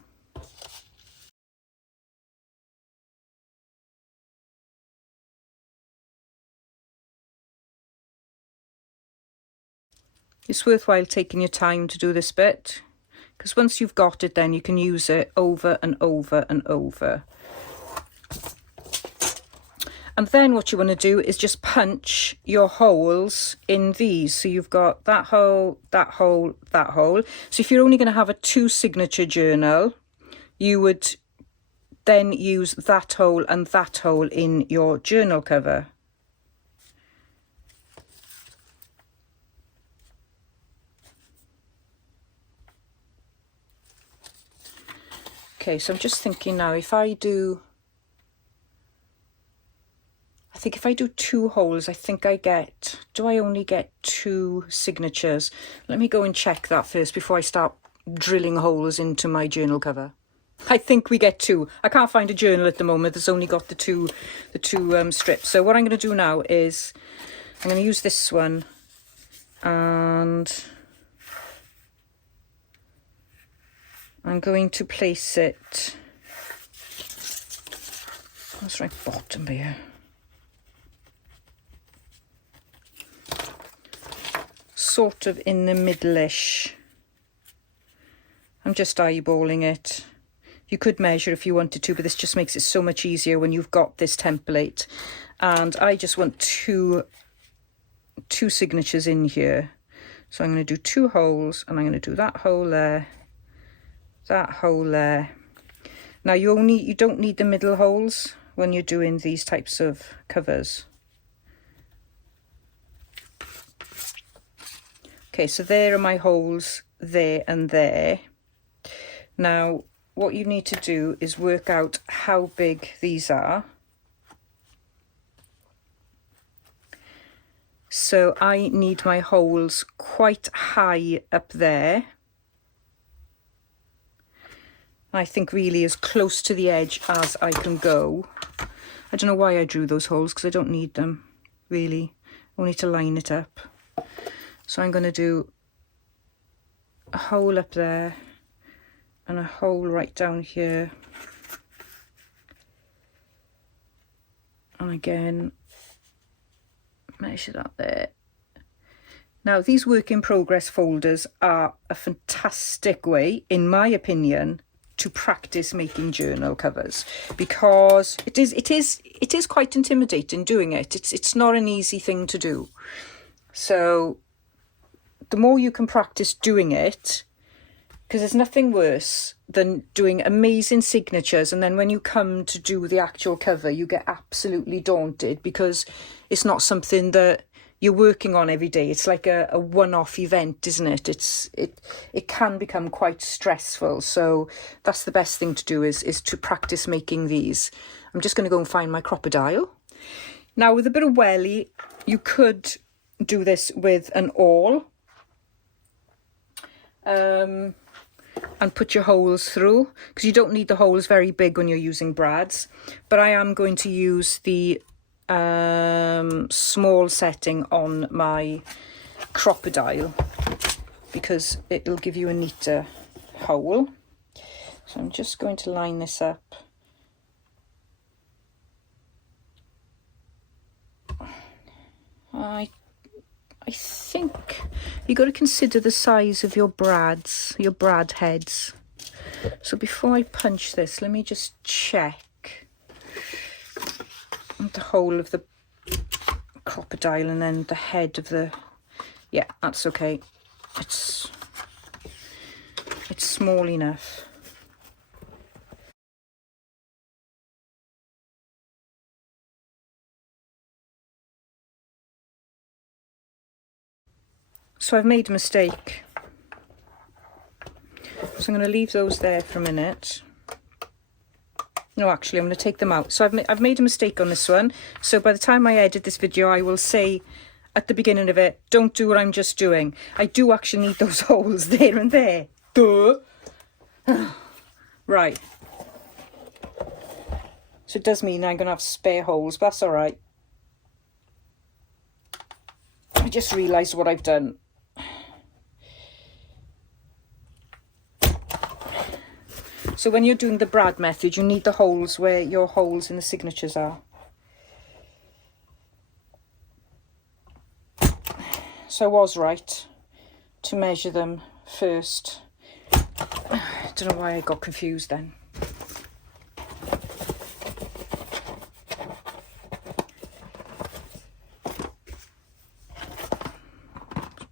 It's worthwhile taking your time to do this bit, because once you've got it, then you can use it over and over and over. And then what you want to do is just punch your holes in these. So you've got that hole, that hole, that hole. So if you're only going to have a 2 signature journal, you would then use that hole and that hole in your journal cover. Okay, so I'm just thinking now, if I do 2 holes, I think do I only get 2 signatures? Let me go and check that first before I start drilling holes into my journal cover. I think we get 2. I can't find a journal at the moment that's only got the two strips. So what I'm going to do now is I'm going to use this one, and I'm going to place it, that's right bottom here. Sort of in the middle-ish. I'm just eyeballing it. You could measure if you wanted to, but this just makes it so much easier when you've got this template. And I just want two signatures in here. So I'm going to do 2 holes, and I'm going to do that hole there, that hole there. Now you don't need the middle holes when you're doing these types of covers. Okay, so there are my holes there and there. Now, what you need to do is work out how big these are. So I need my holes quite high up there. I think really as close to the edge as I can go. I don't know why I drew those holes, because I don't need them, really. Only to line it up. So I'm going to do a hole up there and a hole right down here. And again, measure that there. Now, these work in progress folders are a fantastic way, in my opinion, to practice making journal covers, because it is quite intimidating doing it. It's not an easy thing to do. So the more you can practice doing it, because there's nothing worse than doing amazing signatures, and then when you come to do the actual cover, you get absolutely daunted because it's not something that you're working on every day. It's like a one-off event, isn't it? It can become quite stressful. So that's the best thing to do is to practice making these. I'm just going to go and find my crocodile. Now, with a bit of welly, you could do this with an awl. And put your holes through, because you don't need the holes very big when you're using brads, but I am going to use the small setting on my crocodile. because it'll give you a neater hole. So I'm just going to line this up. I think you've got to consider the size of your brads, your brad heads. So before I punch this, let me just check the whole of the crocodile and then the head of the, yeah, that's okay. It's small enough. So I've made a mistake. So I'm going to leave those there for a minute. No, actually, I'm going to take them out. So I've made a mistake on this one. So by the time I edit this video, I will say at the beginning of it, don't do what I'm just doing. I do actually need those holes there and there. Duh. Right. So it does mean I'm going to have spare holes, but that's all right. I just realised what I've done. So when you're doing the brad method, you need the holes where your holes in the signatures are. So I was right to measure them first. I don't know why I got confused then.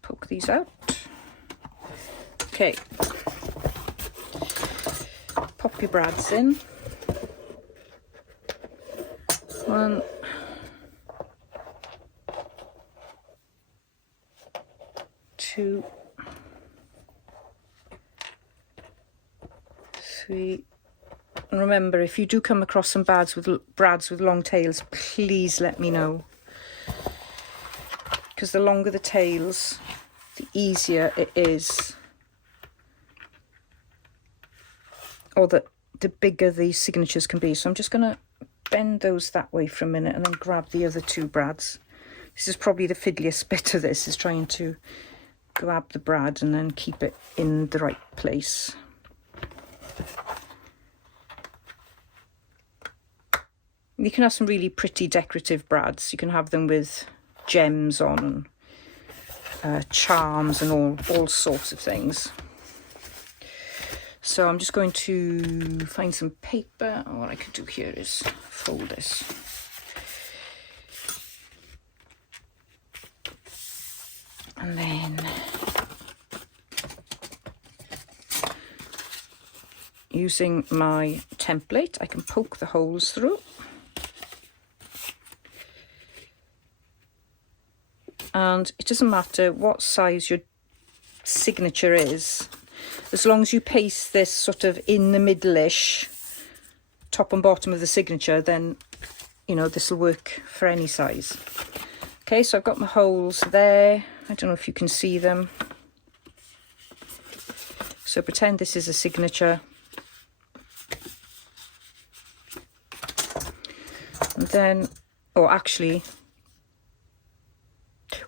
Poke these out. Okay. Pop your brads in. 1, 2, 3. And remember, if you do come across some brads with long tails, please let me know, because the longer the tails, the easier it is, or the bigger the signatures can be. So I'm just going to bend those that way for a minute and then grab the other 2 brads. This is probably the fiddliest bit of this, is trying to grab the brad and then keep it in the right place. You can have some really pretty decorative brads. You can have them with gems on, charms and all sorts of things. So I'm just going to find some paper. What I could do here is fold this. And then using my template, I can poke the holes through. And it doesn't matter what size your signature is, as long as you paste this sort of in the middle-ish, top and bottom of the signature, then, you know, this will work for any size. Okay, so I've got my holes there. I don't know if you can see them. So pretend this is a signature. And then, oh, actually,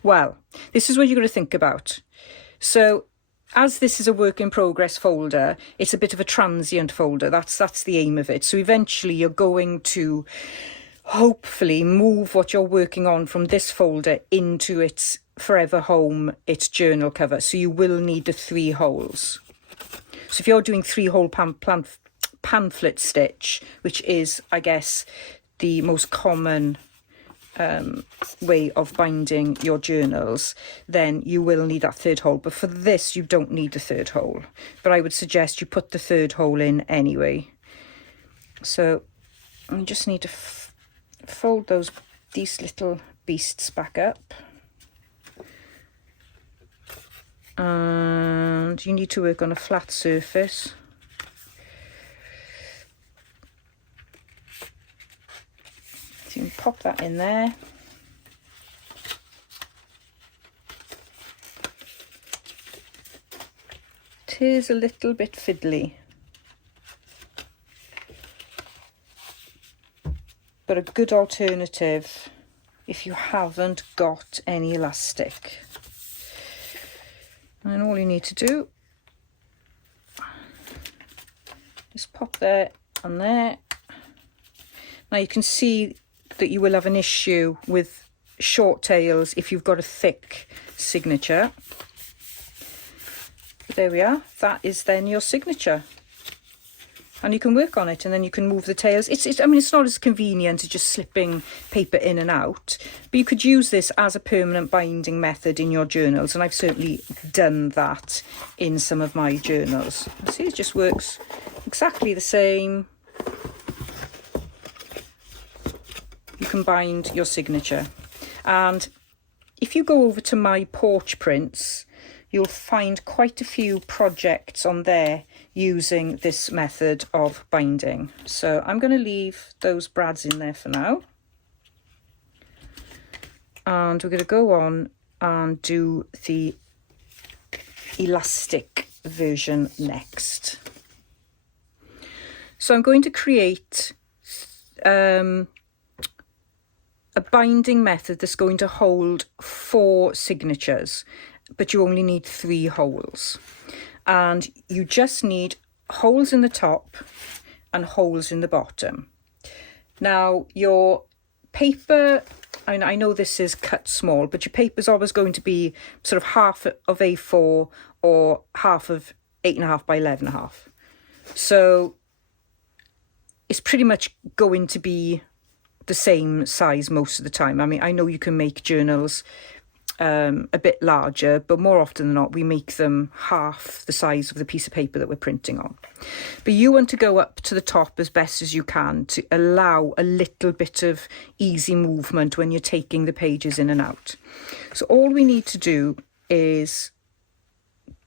well, this is what you're going to think about. So as this is a work in progress folder, it's a bit of a transient folder. That's the aim of it. So eventually you're going to hopefully move what you're working on from this folder into its forever home, its journal cover. So you will need the 3 holes. So if you're doing 3-hole pamphlet stitch, which is, I guess, the most common way of binding your journals, then you will need that 3rd hole. But for this, you don't need the 3rd hole. But I would suggest you put the 3rd hole in anyway. So you just need to fold these little beasts back up. And you need to work on a flat surface. So you can pop that in there. It is a little bit fiddly, but a good alternative if you haven't got any elastic. And all you need to do, just pop there and there. Now you can see that you will have an issue with short tails if you've got a thick signature. But there we are, that is then your signature. And you can work on it, and then you can move the tails. I mean, it's not as convenient as just slipping paper in and out, but you could use this as a permanent binding method in your journals, and I've certainly done that in some of my journals. See, it just works exactly the same. You can bind your signature. And if you go over to my porch prints, you'll find quite a few projects on there using this method of binding. So I'm going to leave those brads in there for now. And we're going to go on and do the elastic version next. So I'm going to create a binding method that's going to hold 4 signatures, but you only need 3 holes. And you just need holes in the top and holes in the bottom. Now your paper, I know this is cut small, but your paper is always going to be sort of half of A4 or half of 8.5 by 11.5. So it's pretty much going to be the same size most of the time. I mean, I know you can make journals a bit larger, but more often than not we make them half the size of the piece of paper that we're printing on. But you want to go up to the top as best as you can to allow a little bit of easy movement when you're taking the pages in and out. So all we need to do is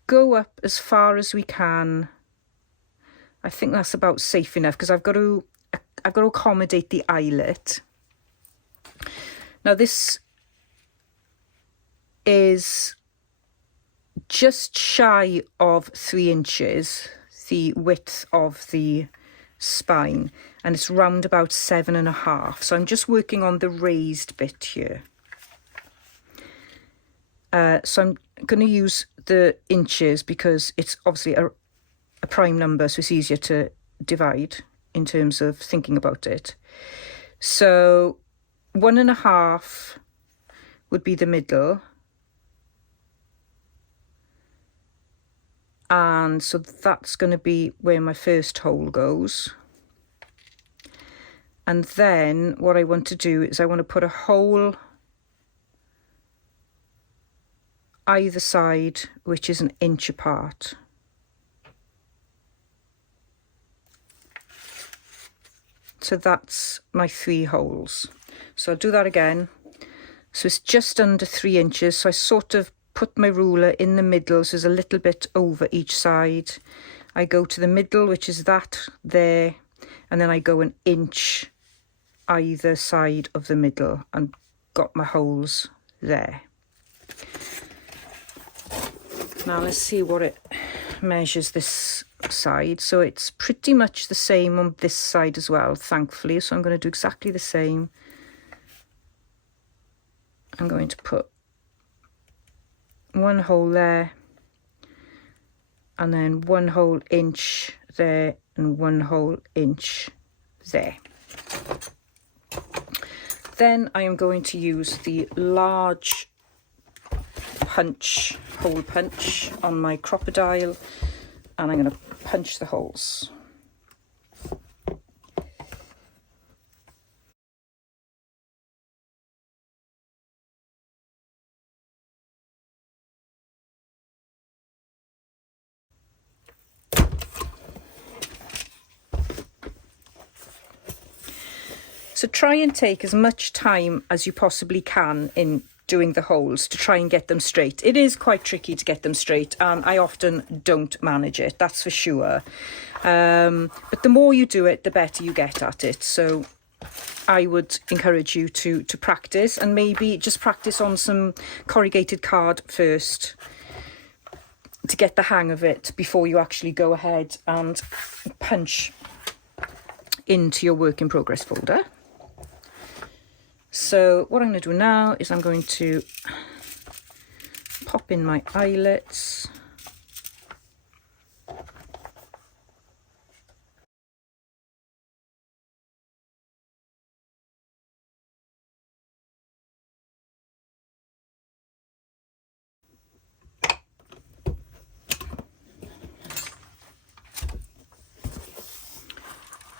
go up as far as we can. I think that's about safe enough, because I've got to accommodate the eyelet. Now this is just shy of 3 inches, the width of the spine, and it's round about 7.5. So I'm just working on the raised bit here. So I'm going to use the inches because it's obviously a prime number, so it's easier to divide in terms of thinking about it. So 1.5 would be the middle. And so that's going to be where my first hole goes. And then what I want to do is I want to put a hole either side, which is 1 inch apart. So that's my 3 holes. So I'll do that again. So it's just under 3 inches. So I sort of put my ruler in the middle, so there's a little bit over each side. I go to the middle, which is that there, and then I go 1 inch either side of the middle and got my holes there. Now let's see what it measures this side. So it's pretty much the same on this side as well, thankfully. So I'm going to do exactly the same. I'm going to put 1 hole there, and then 1 whole inch there, and 1 whole inch there. Then I am going to use the large hole punch on my crocodile, and I'm going to punch the holes. So try and take as much time as you possibly can in doing the holes to try and get them straight. It is quite tricky to get them straight, and I often don't manage it, that's for sure. But the more you do it, the better you get at it. So I would encourage you to practice, and maybe just practice on some corrugated card first to get the hang of it before you actually go ahead and punch into your work in progress folder. So what I'm going to do now is I'm going to pop in my eyelets.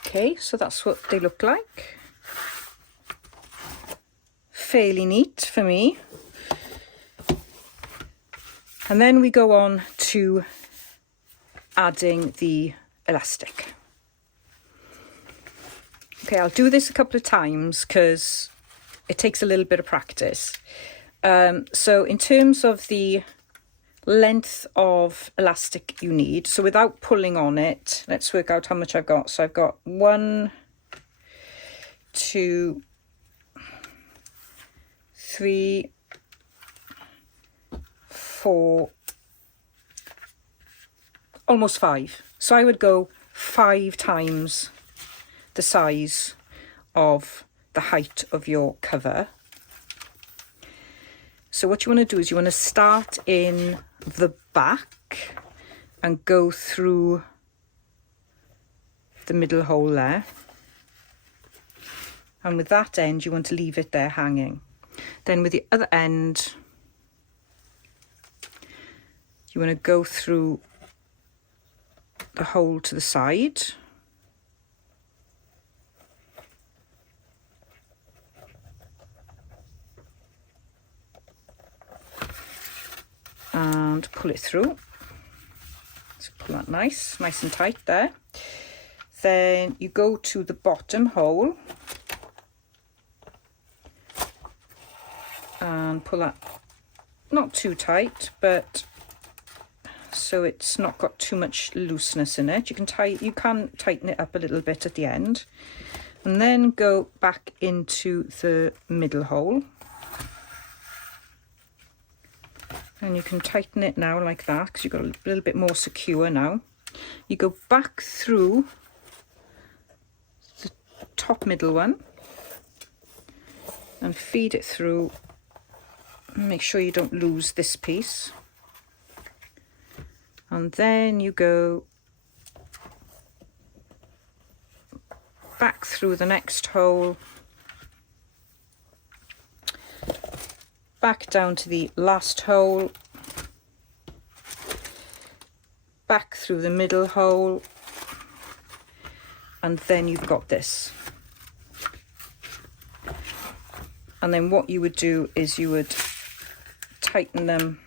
Okay, so that's what they look like. Fairly neat for me. And then we go on to adding the elastic. Okay, I'll do this a couple of times because it takes a little bit of practice. So in terms of the length of elastic you need, so without pulling on it, let's work out how much I've got. So I've got 1, 2, 3, 4, almost 5. So I would go 5 times the size of the height of your cover. So what you want to do is you want to start in the back and go through the middle hole there. And with that end, you want to leave it there hanging. Then with the other end, you want to go through the hole to the side. And pull it through. So pull that nice and tight there. Then you go to the bottom hole and pull that not too tight, but so it's not got too much looseness in it. You can tighten it up a little bit at the end, and then go back into the middle hole. And you can tighten it now like that because you've got a little bit more secure now. You go back through the top middle one and feed it through. Make sure you don't lose this piece. And then you go back through the next hole, back down to the last hole, back through the middle hole, and then you've got this. And then what you would do is you would tighten them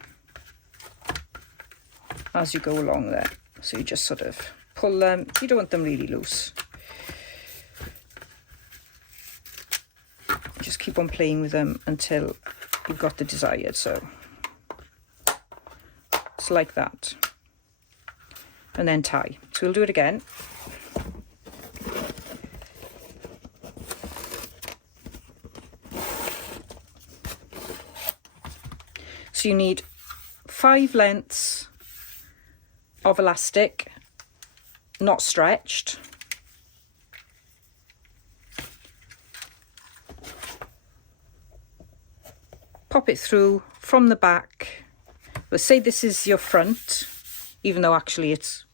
as you go along there. So you just sort of pull them. You don't want them really loose. Just keep on playing with them until you've got the desired. So it's like that. And then tie. So we'll do it again. So you need 5 lengths of elastic, not stretched. Pop it through from the back. Let's say this is your front, even though actually it's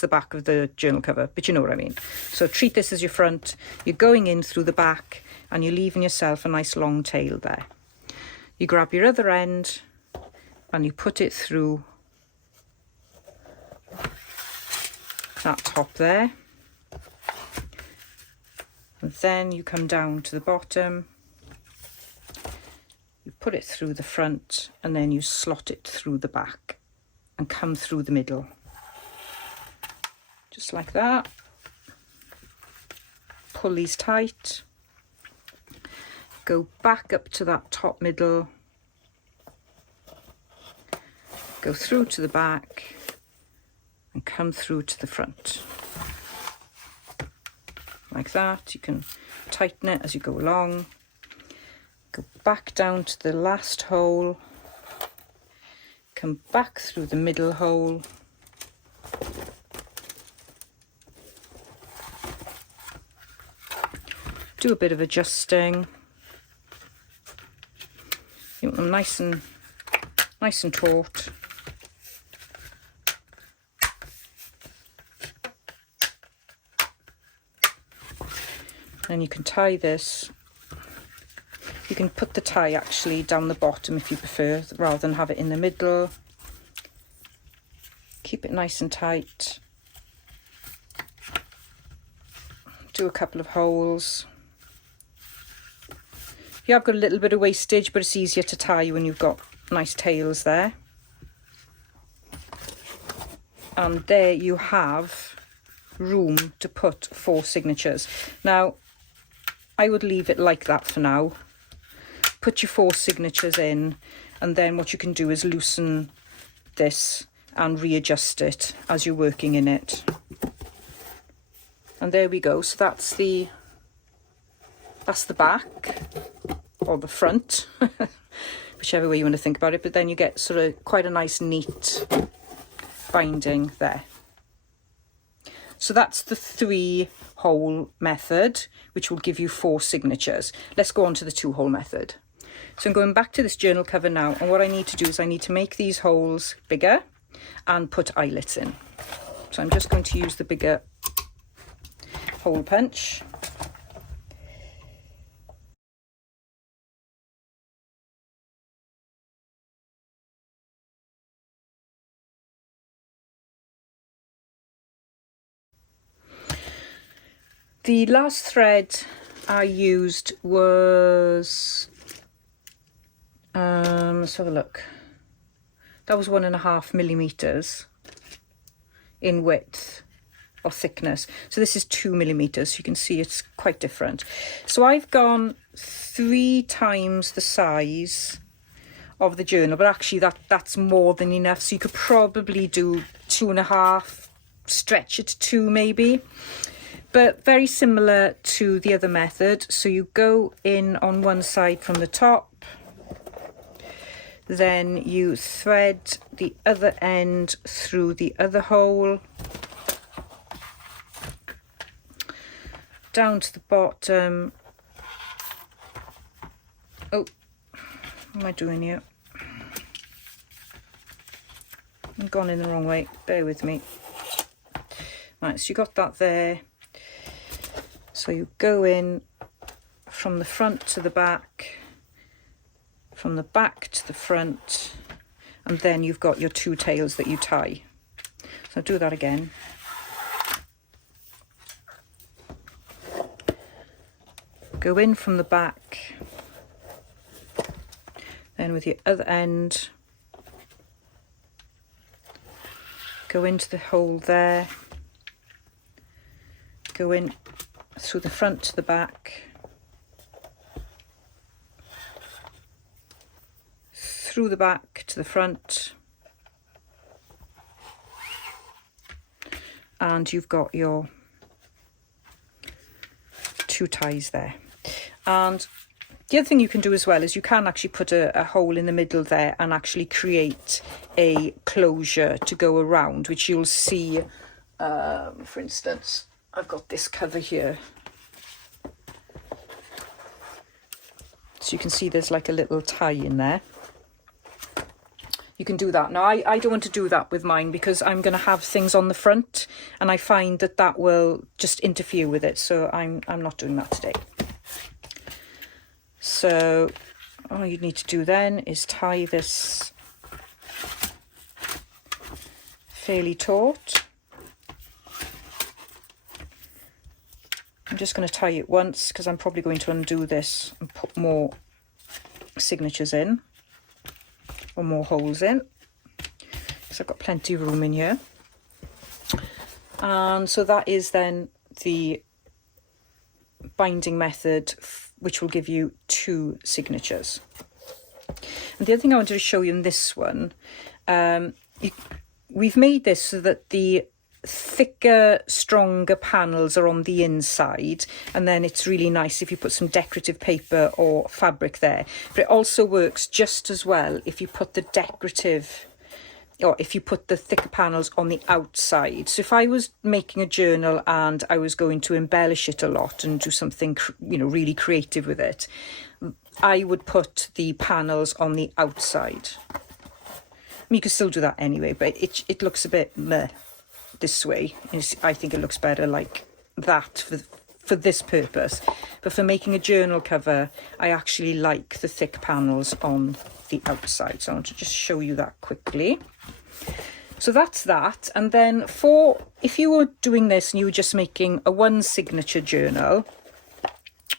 the back of the journal cover, but you know what I mean. So treat this as your front. You're going in through the back and you're leaving yourself a nice long tail there. You grab your other end and you put it through that top there, and then you come down to the bottom, you put it through the front, and then you slot it through the back and come through the middle, just like that. Pull these tight, go back up to that top middle, go through to the back and come through to the front. Like that. You can tighten it as you go along. Go back down to the last hole. Come back through the middle hole. Do a bit of adjusting. You want them nice and nice and taut. And you can tie this. You can put the tie actually down the bottom if you prefer, rather than have it in the middle. Keep it nice and tight. Do a couple of holes. You have got a little bit of wastage, but it's easier to tie when you've got nice tails there. And there you have room to put 4 signatures. Now, I would leave it like that for now. Put your 4 signatures in, and then what you can do is loosen this and readjust it as you're working in it. And there we go. So that's the back, or the front, whichever way you want to think about it. But then you get sort of quite a nice neat binding there. So that's the 3-hole method, which will give you 4 signatures. Let's go on to the 2-hole method. So I'm going back to this journal cover now, and what I need to do is I need to make these holes bigger and put eyelets in. So I'm just going to use the bigger hole punch. The last thread I used was, let's have a look. That was 1.5 millimeters in width or thickness. So this is 2 millimeters. You can see it's quite different. So I've gone 3 times the size of the journal, but actually that's more than enough. So you could probably do 2.5, stretch it to 2 maybe. But very similar to the other method. So you go in on one side from the top, then you thread the other end through the other hole, down to the bottom. Oh, what am I doing here? I've gone in the wrong way, bear with me. Right, so you got that there. So you go in from the front to the back, from the back to the front, and then you've got your 2 tails that you tie. So I'll do that again. Go in from the back, then with your other end, go into the hole there, go in through the front to the back, through the back to the front, and you've got your 2 ties there. And the other thing you can do as well is you can actually put a hole in the middle there and actually create a closure to go around, which you'll see, for instance, I've got this cover here. So you can see there's like a little tie in there. You can do that. Now, I don't want to do that with mine because I'm going to have things on the front and I find that will just interfere with it. So I'm not doing that today. So all you need to do then is tie this fairly taut. I'm just going to tie it once because I'm probably going to undo this and put more signatures in, or more holes in, because I've got plenty of room in here. And so that is then the binding method, which will give you 2 signatures. And the other thing I wanted to show you in this one, we've made this so that the thicker, stronger panels are on the inside, and then it's really nice if you put some decorative paper or fabric there. But it also works just as well if you put the decorative, or if you put the thicker panels on the outside. So if I was making a journal and I was going to embellish it a lot and do something, really creative with it, I would put the panels on the outside. you could still do that anyway, but it looks a bit meh this way. I think it looks better like that for this purpose. But for making a journal cover, I actually like the thick panels on the outside. So I want to just show you that quickly. So that's that. And then if you were doing this and you were just making a one signature journal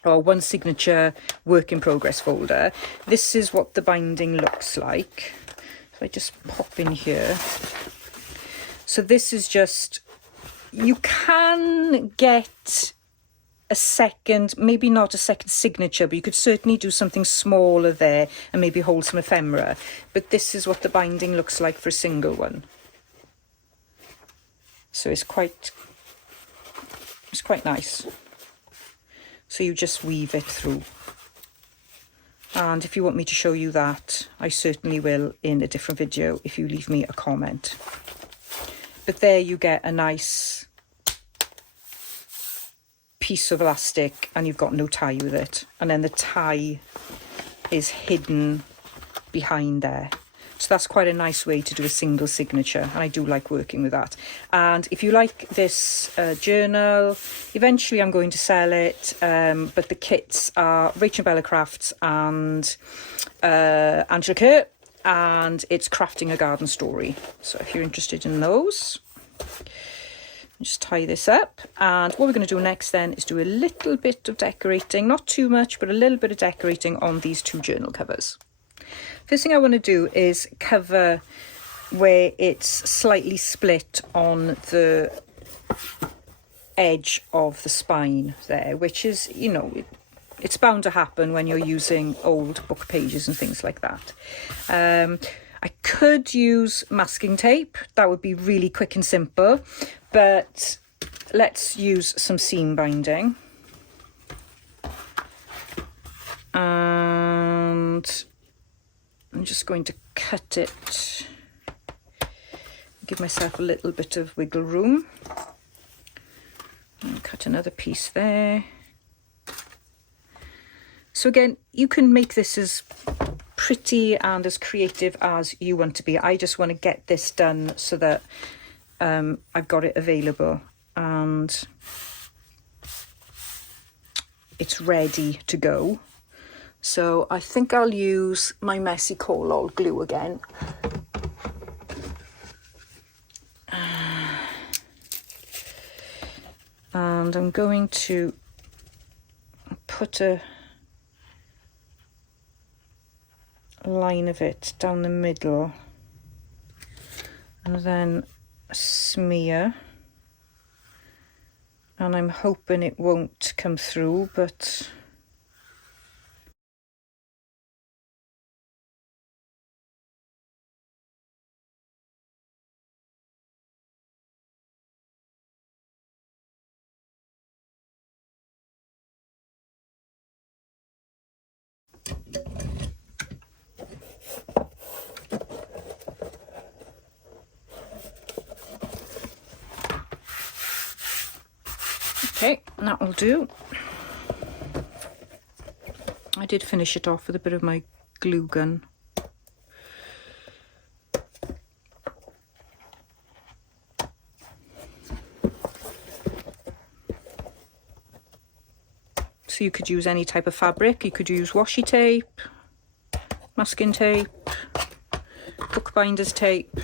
or one signature work in progress folder, this is what the binding looks like. So I just pop in here. So this is just, you can get a second, maybe not a second signature, but you could certainly do something smaller there and maybe hold some ephemera. But this is what the binding looks like for a single one. So it's quite nice. So you just weave it through. And if you want me to show you that, I certainly will in a different video if you leave me a comment. But there you get a nice piece of elastic and you've got no tie with it. And then the tie is hidden behind there. So that's quite a nice way to do a single signature, and I do like working with that. And if you like this journal, eventually I'm going to sell it, but the kits are Rachel Bella Crafts and Angela Kerr, and it's Crafting a Garden Story. So if you're interested in those, just tie this up. And what we're going to do next then is do a little bit of decorating, not too much, but a little bit of decorating on these two journal covers. First thing I want to do is cover where it's slightly split on the edge of the spine there, which is, you know, it's bound to happen when you're using old book pages and things like that. I could use masking tape. That would be really quick and simple, but let's use some seam binding. And I'm just going to cut it, give myself a little bit of wiggle room. And cut another piece there. So again, you can make this as pretty and as creative as you want to be. I just want to get this done so that I've got it available and it's ready to go. So I think I'll use my messy Collaging glue again. And I'm going to put a line of it down the middle and then smear. And I'm hoping it won't come through, but okay, that will do. I did finish it off with a bit of my glue gun. So you could use any type of fabric. You could use washi tape, masking tape, bookbinder's tape,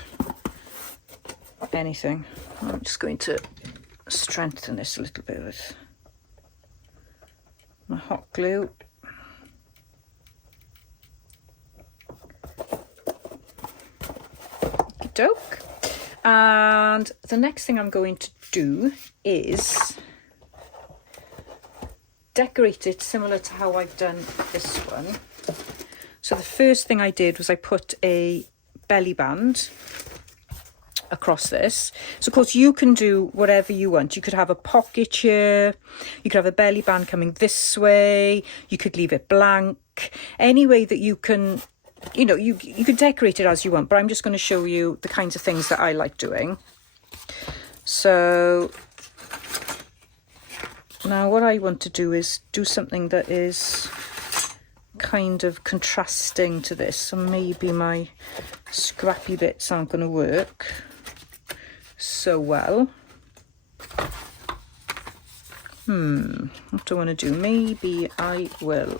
anything. I'm just going to strengthen this a little bit with my hot glue. Okey-doke. And the next thing I'm going to do is decorate it similar to how I've done this one. So the first thing I did was I put a belly band across this. So of course you can do whatever you want. You could have a pocket here, you could have a belly band coming this way, you could leave it blank, any way that you can, you know, you could decorate it as you want, but I'm just going to show you the kinds of things that I like doing. So now what I want to do is do something that is kind of contrasting to this. So maybe my scrappy bits aren't going to work so well. What do I want to do? Maybe I will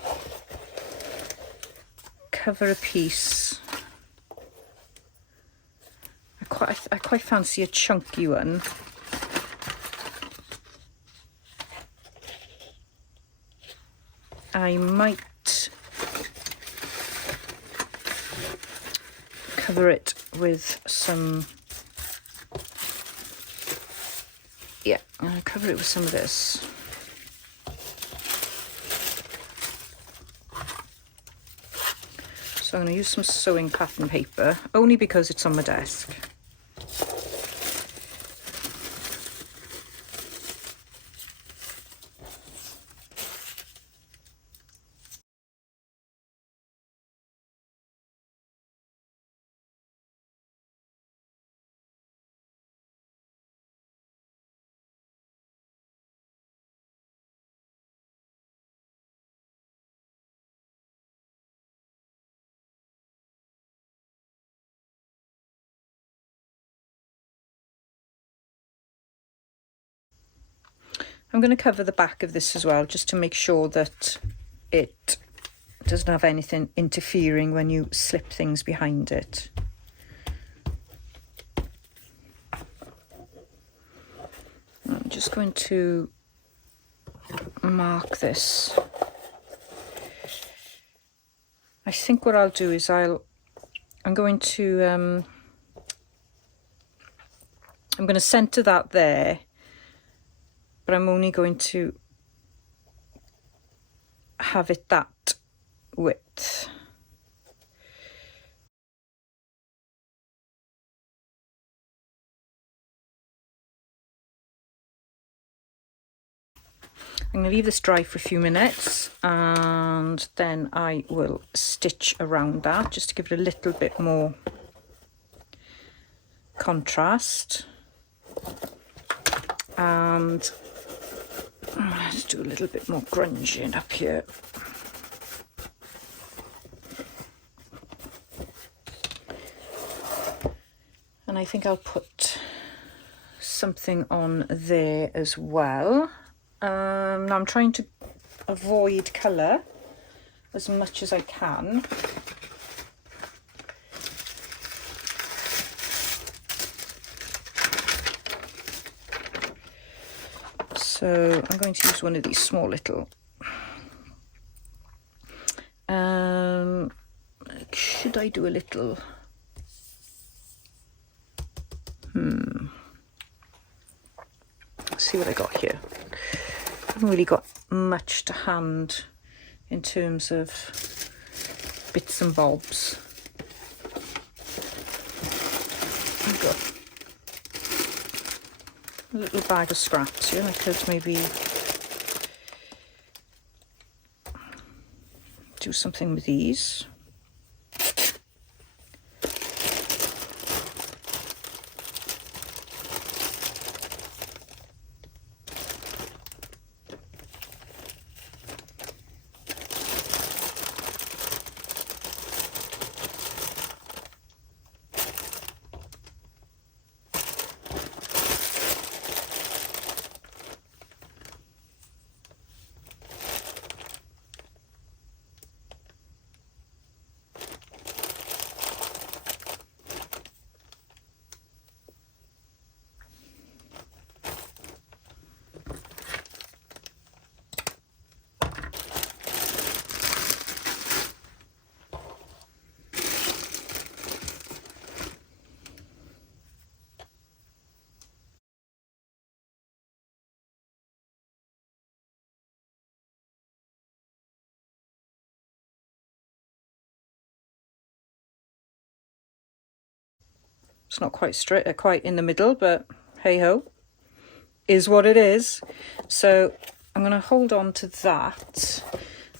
cover a piece. I quite fancy a chunky one. I might cover it with some, yeah, I'm going to cover it with some of this. So I'm going to use some sewing pattern paper, only because it's on my desk. I'm going to cover the back of this as well, just to make sure that it doesn't have anything interfering when you slip things behind it. I'm just going to mark this. I think what I'll do is I'm going to centre that there, but I'm only going to have it that width. I'm going to leave this dry for a few minutes and then I will stitch around that just to give it a little bit more contrast. And let's do a little bit more grunging up here. And I think I'll put something on there as well. Now I'm trying to avoid colour as much as I can. So I'm going to use one of these small little, should I do a little, let's see what I got here. I haven't really got much to hand in terms of bits and bobs. I've got a little bag of scraps here. I could maybe do something with these. It's not quite straight, quite in the middle, but hey ho, is what it is. So I'm going to hold on to that,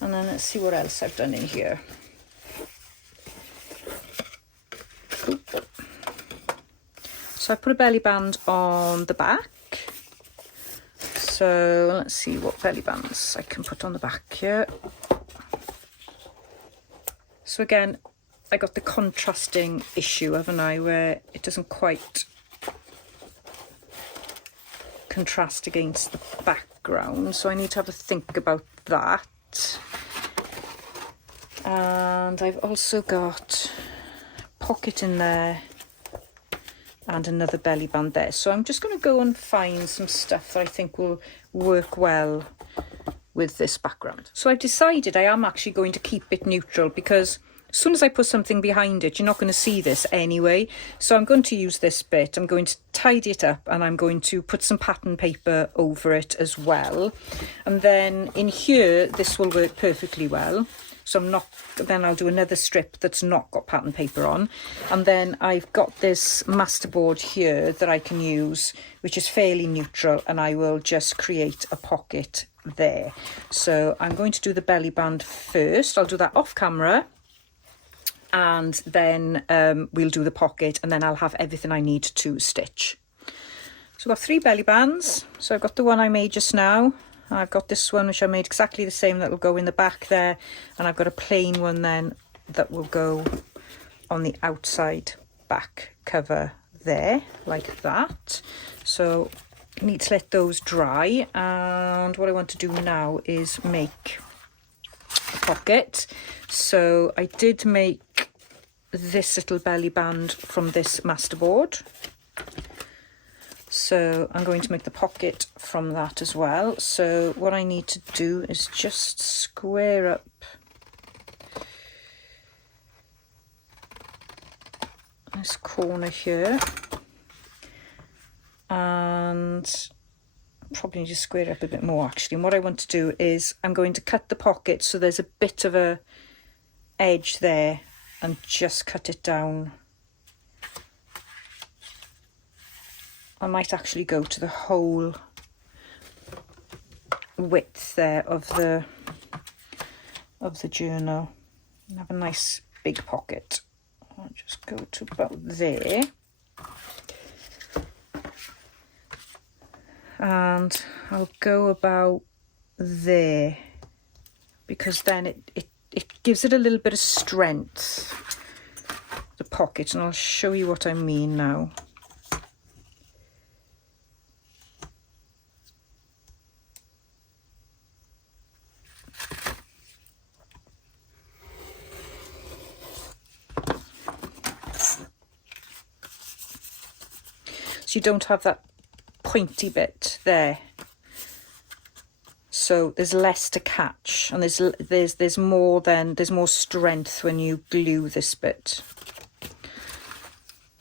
and then let's see what else I've done in here. Oop. So I put a belly band on the back. So let's see what belly bands I can put on the back here. So again, I got the contrasting issue, haven't I, where it doesn't quite contrast against the background, so I need to have a think about that. And I've also got a pocket in there and another belly band there, so I'm just going to go and find some stuff that I think will work well with this background. So I've decided I am actually going to keep it neutral, because as soon as I put something behind it, you're not going to see this anyway. So I'm going to use this bit, I'm going to tidy it up, and I'm going to put some pattern paper over it as well. And then in here, this will work perfectly well. So then I'll do another strip that's not got pattern paper on. And then I've got this masterboard here that I can use, which is fairly neutral, and I will just create a pocket there. So I'm going to do the belly band first. I'll do that off camera, and then we'll do the pocket, and then I'll have everything I need to stitch. So I've got 3 belly bands. So I've got the one I made just now. I've got this one which I made exactly the same, that will go in the back there, and I've got a plain one then that will go on the outside back cover there, like that. So I need to let those dry, and what I want to do now is make a pocket. So I did make this little belly band from this masterboard, so I'm going to make the pocket from that as well. So what I need to do is just square up this corner here, and probably need to square it up a bit more actually. And what I want to do is I'm going to cut the pocket so there's a bit of a edge there, and just cut it down. I might actually go to the whole width there of the journal and have a nice big pocket. I'll just go to about there, and I'll go about there, because then it gives it a little bit of strength, the pocket, and I'll show you what I mean now. So you don't have that pointy bit there, so there's less to catch, and there's more strength when you glue this bit.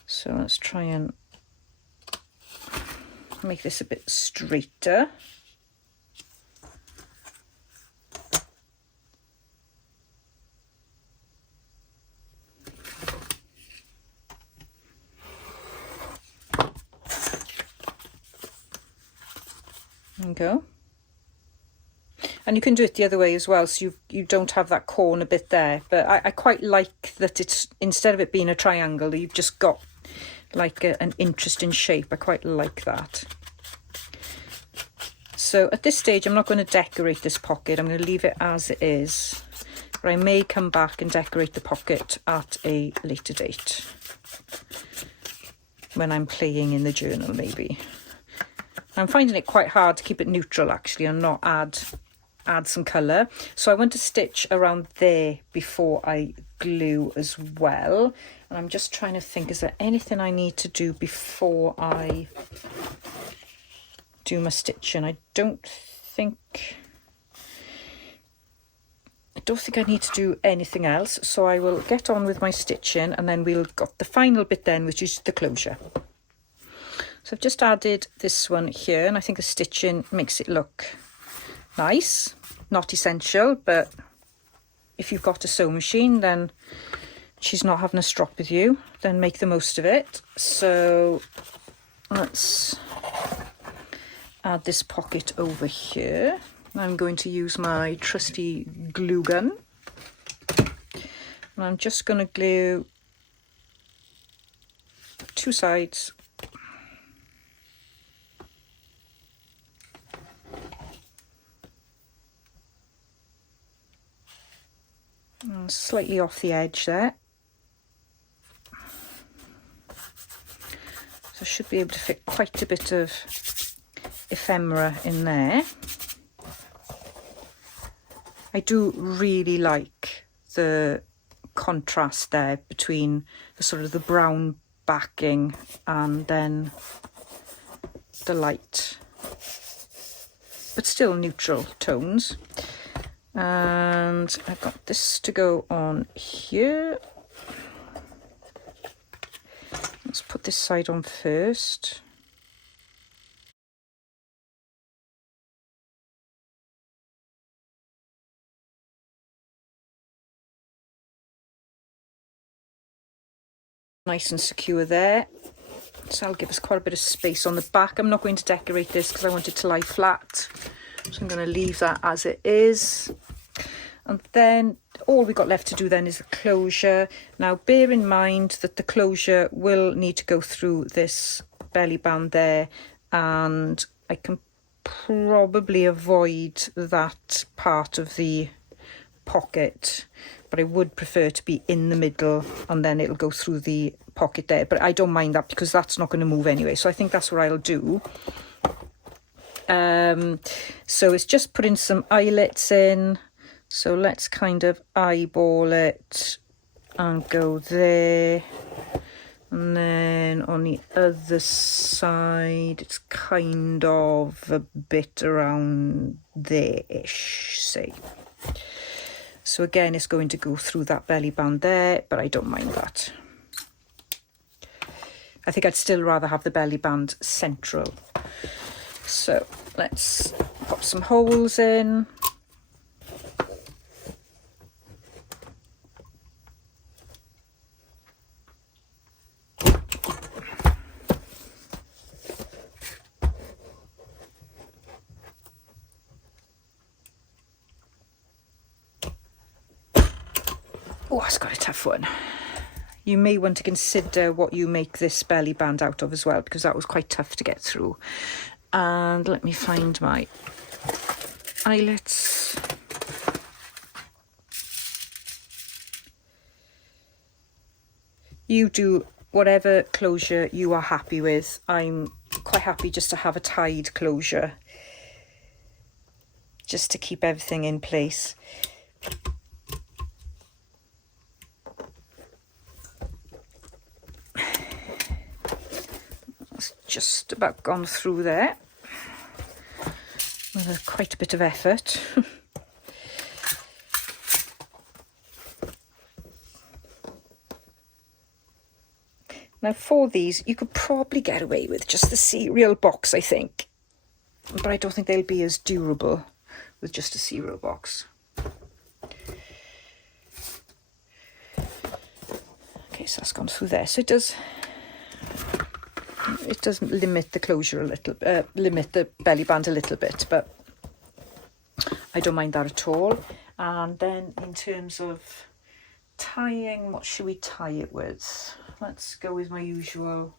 So let's try and make this a bit straighter. There we go. And you can do it the other way as well, so you don't have that corner bit there. But I quite like that it's, instead of it being a triangle, you've just got like an interesting shape. I quite like that. So at this stage, I'm not going to decorate this pocket. I'm going to leave it as it is. But I may come back and decorate the pocket at a later date, when I'm playing in the journal maybe. I'm finding it quite hard to keep it neutral actually, and not add some colour. So I want to stitch around there before I glue as well. And I'm just trying to think, is there anything I need to do before I do my stitching? I don't think I need to do anything else. So I will get on with my stitching, and then we'll got the final bit then, which is the closure. So I've just added this one here, and I think the stitching makes it look nice. Not essential, but if you've got a sewing machine, then she's not having a strop with you, then make the most of it. So let's add this pocket over here. I'm going to use my trusty glue gun, and I'm just going to glue 2 sides . Slightly off the edge there. should be able to fit quite a bit of ephemera in there. I do really like the contrast there between the sort of the brown backing and then the light, but still neutral tones. And I've got this to go on here. Let's put this side on first. Nice and secure there. So I'll give us quite a bit of space on the back. I'm not going to decorate this because I want it to lie flat. So I'm going to leave that as it is. And then all we got left to do then is the closure. Now bear in mind that the closure will need to go through this belly band there, and I can probably avoid that part of the pocket, but I would prefer to be in the middle and then it'll go through the pocket there. But I don't mind that because that's not going to move anyway, so I think that's what I'll do. So it's just putting some eyelets in. So let's kind of eyeball it and go there. And then on the other side, it's kind of a bit around there-ish, say. So again, it's going to go through that belly band there, but I don't mind that. I think I'd still rather have the belly band central. So let's pop some holes in. Oh, it's got a tough one. You may want to consider what you make this belly band out of as well, because that was quite tough to get through. And let me find my eyelets. You do whatever closure you are happy with. I'm quite happy just to have a tied closure, just to keep everything in place. Just about gone through there with quite a bit of effort. Now for these you could probably get away with just the cereal box, I think, but I don't think they'll be as durable with just a cereal box. Okay, so that's gone through there. So it does limit the closure a little, limit the belly band a little bit, but I don't mind that at all. And then in terms of tying, what should we tie it with? Let's go with my usual.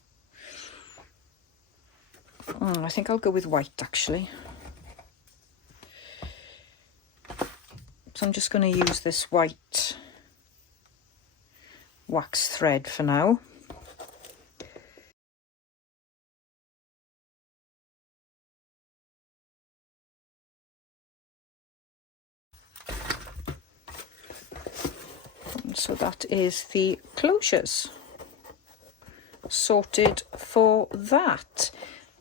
I think I'll go with white actually. So I'm just going to use this white wax thread for now. So that is the closures sorted for that.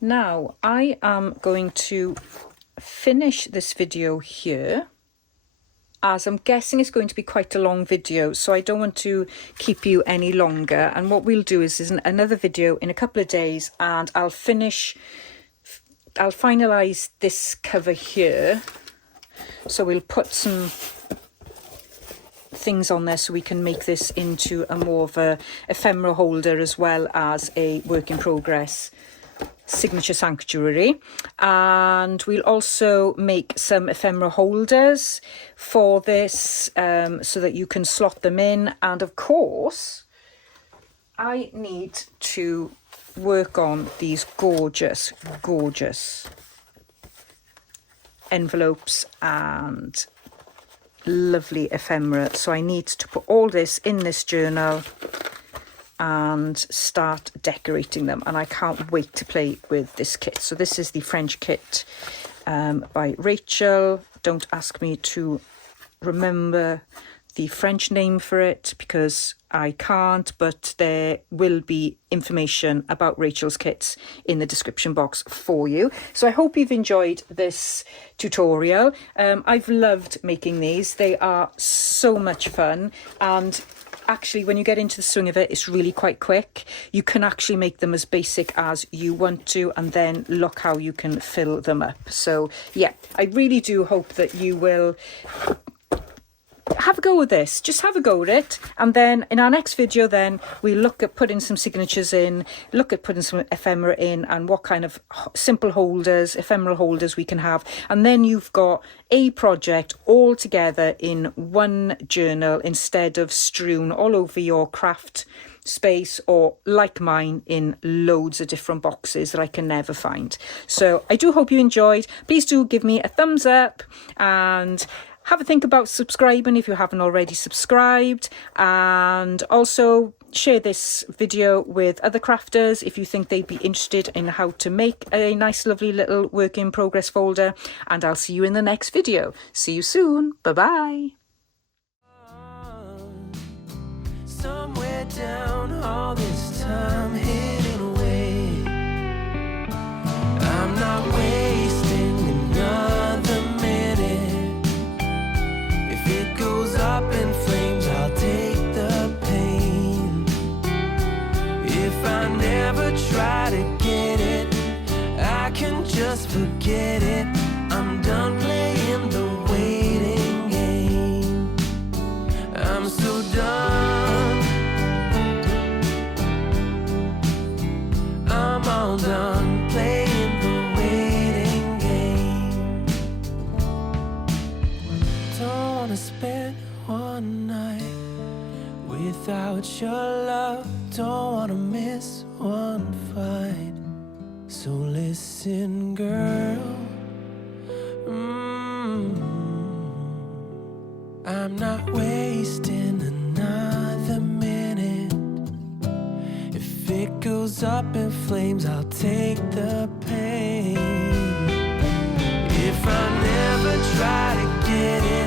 Now I am going to finish this video here, as I'm guessing it's going to be quite a long video, so I don't want to keep you any longer. And what we'll do is another video in a couple of days, and I'll finalize this cover here. So we'll put some things on there so we can make this into a more of a ephemera holder, as well as a work in progress signature sanctuary. And we'll also make some ephemera holders for this, so that you can slot them in. And of course I need to work on these gorgeous envelopes and lovely ephemera. So I need to put all this in this journal and start decorating them. And I can't wait to play with this kit. So this is the French kit by Rachel. Don't ask me to remember the French name for it because I can't, but there will be information about Rachel's kits in the description box for you. So I hope you've enjoyed this tutorial. I've loved making these. They are so much fun, and actually when you get into the swing of it, it's really quite quick. You can actually make them as basic as you want to, and then look how you can fill them up. So yeah, I really do hope that you will have a go with this. Just have a go with it, and then in our next video then we look at putting some signatures in, look at putting some ephemera in, and what kind of simple holders, ephemeral holders we can have. And then you've got a project all together in one journal instead of strewn all over your craft space, or like mine in loads of different boxes that I can never find. So I do hope you enjoyed. Please do give me a thumbs up and have a think about subscribing if you haven't already subscribed, and also share this video with other crafters if you think they'd be interested in how to make a nice lovely little work in progress folder. And I'll see you in the next video. See you soon. Bye bye. Somewhere down all this time hidden away, I'm not wasting another minute. If it goes up in flames, I'll take the pain. If I never try to get it, I can just forget it. I'm done playing the waiting game. I'm so done. I'm all done playing the waiting game. Don't wanna spend one night without your love. Don't wanna miss one fight. So listen, girl, I'm not wasting another minute. If it goes up in flames, I'll take the pain. If I never try to get it,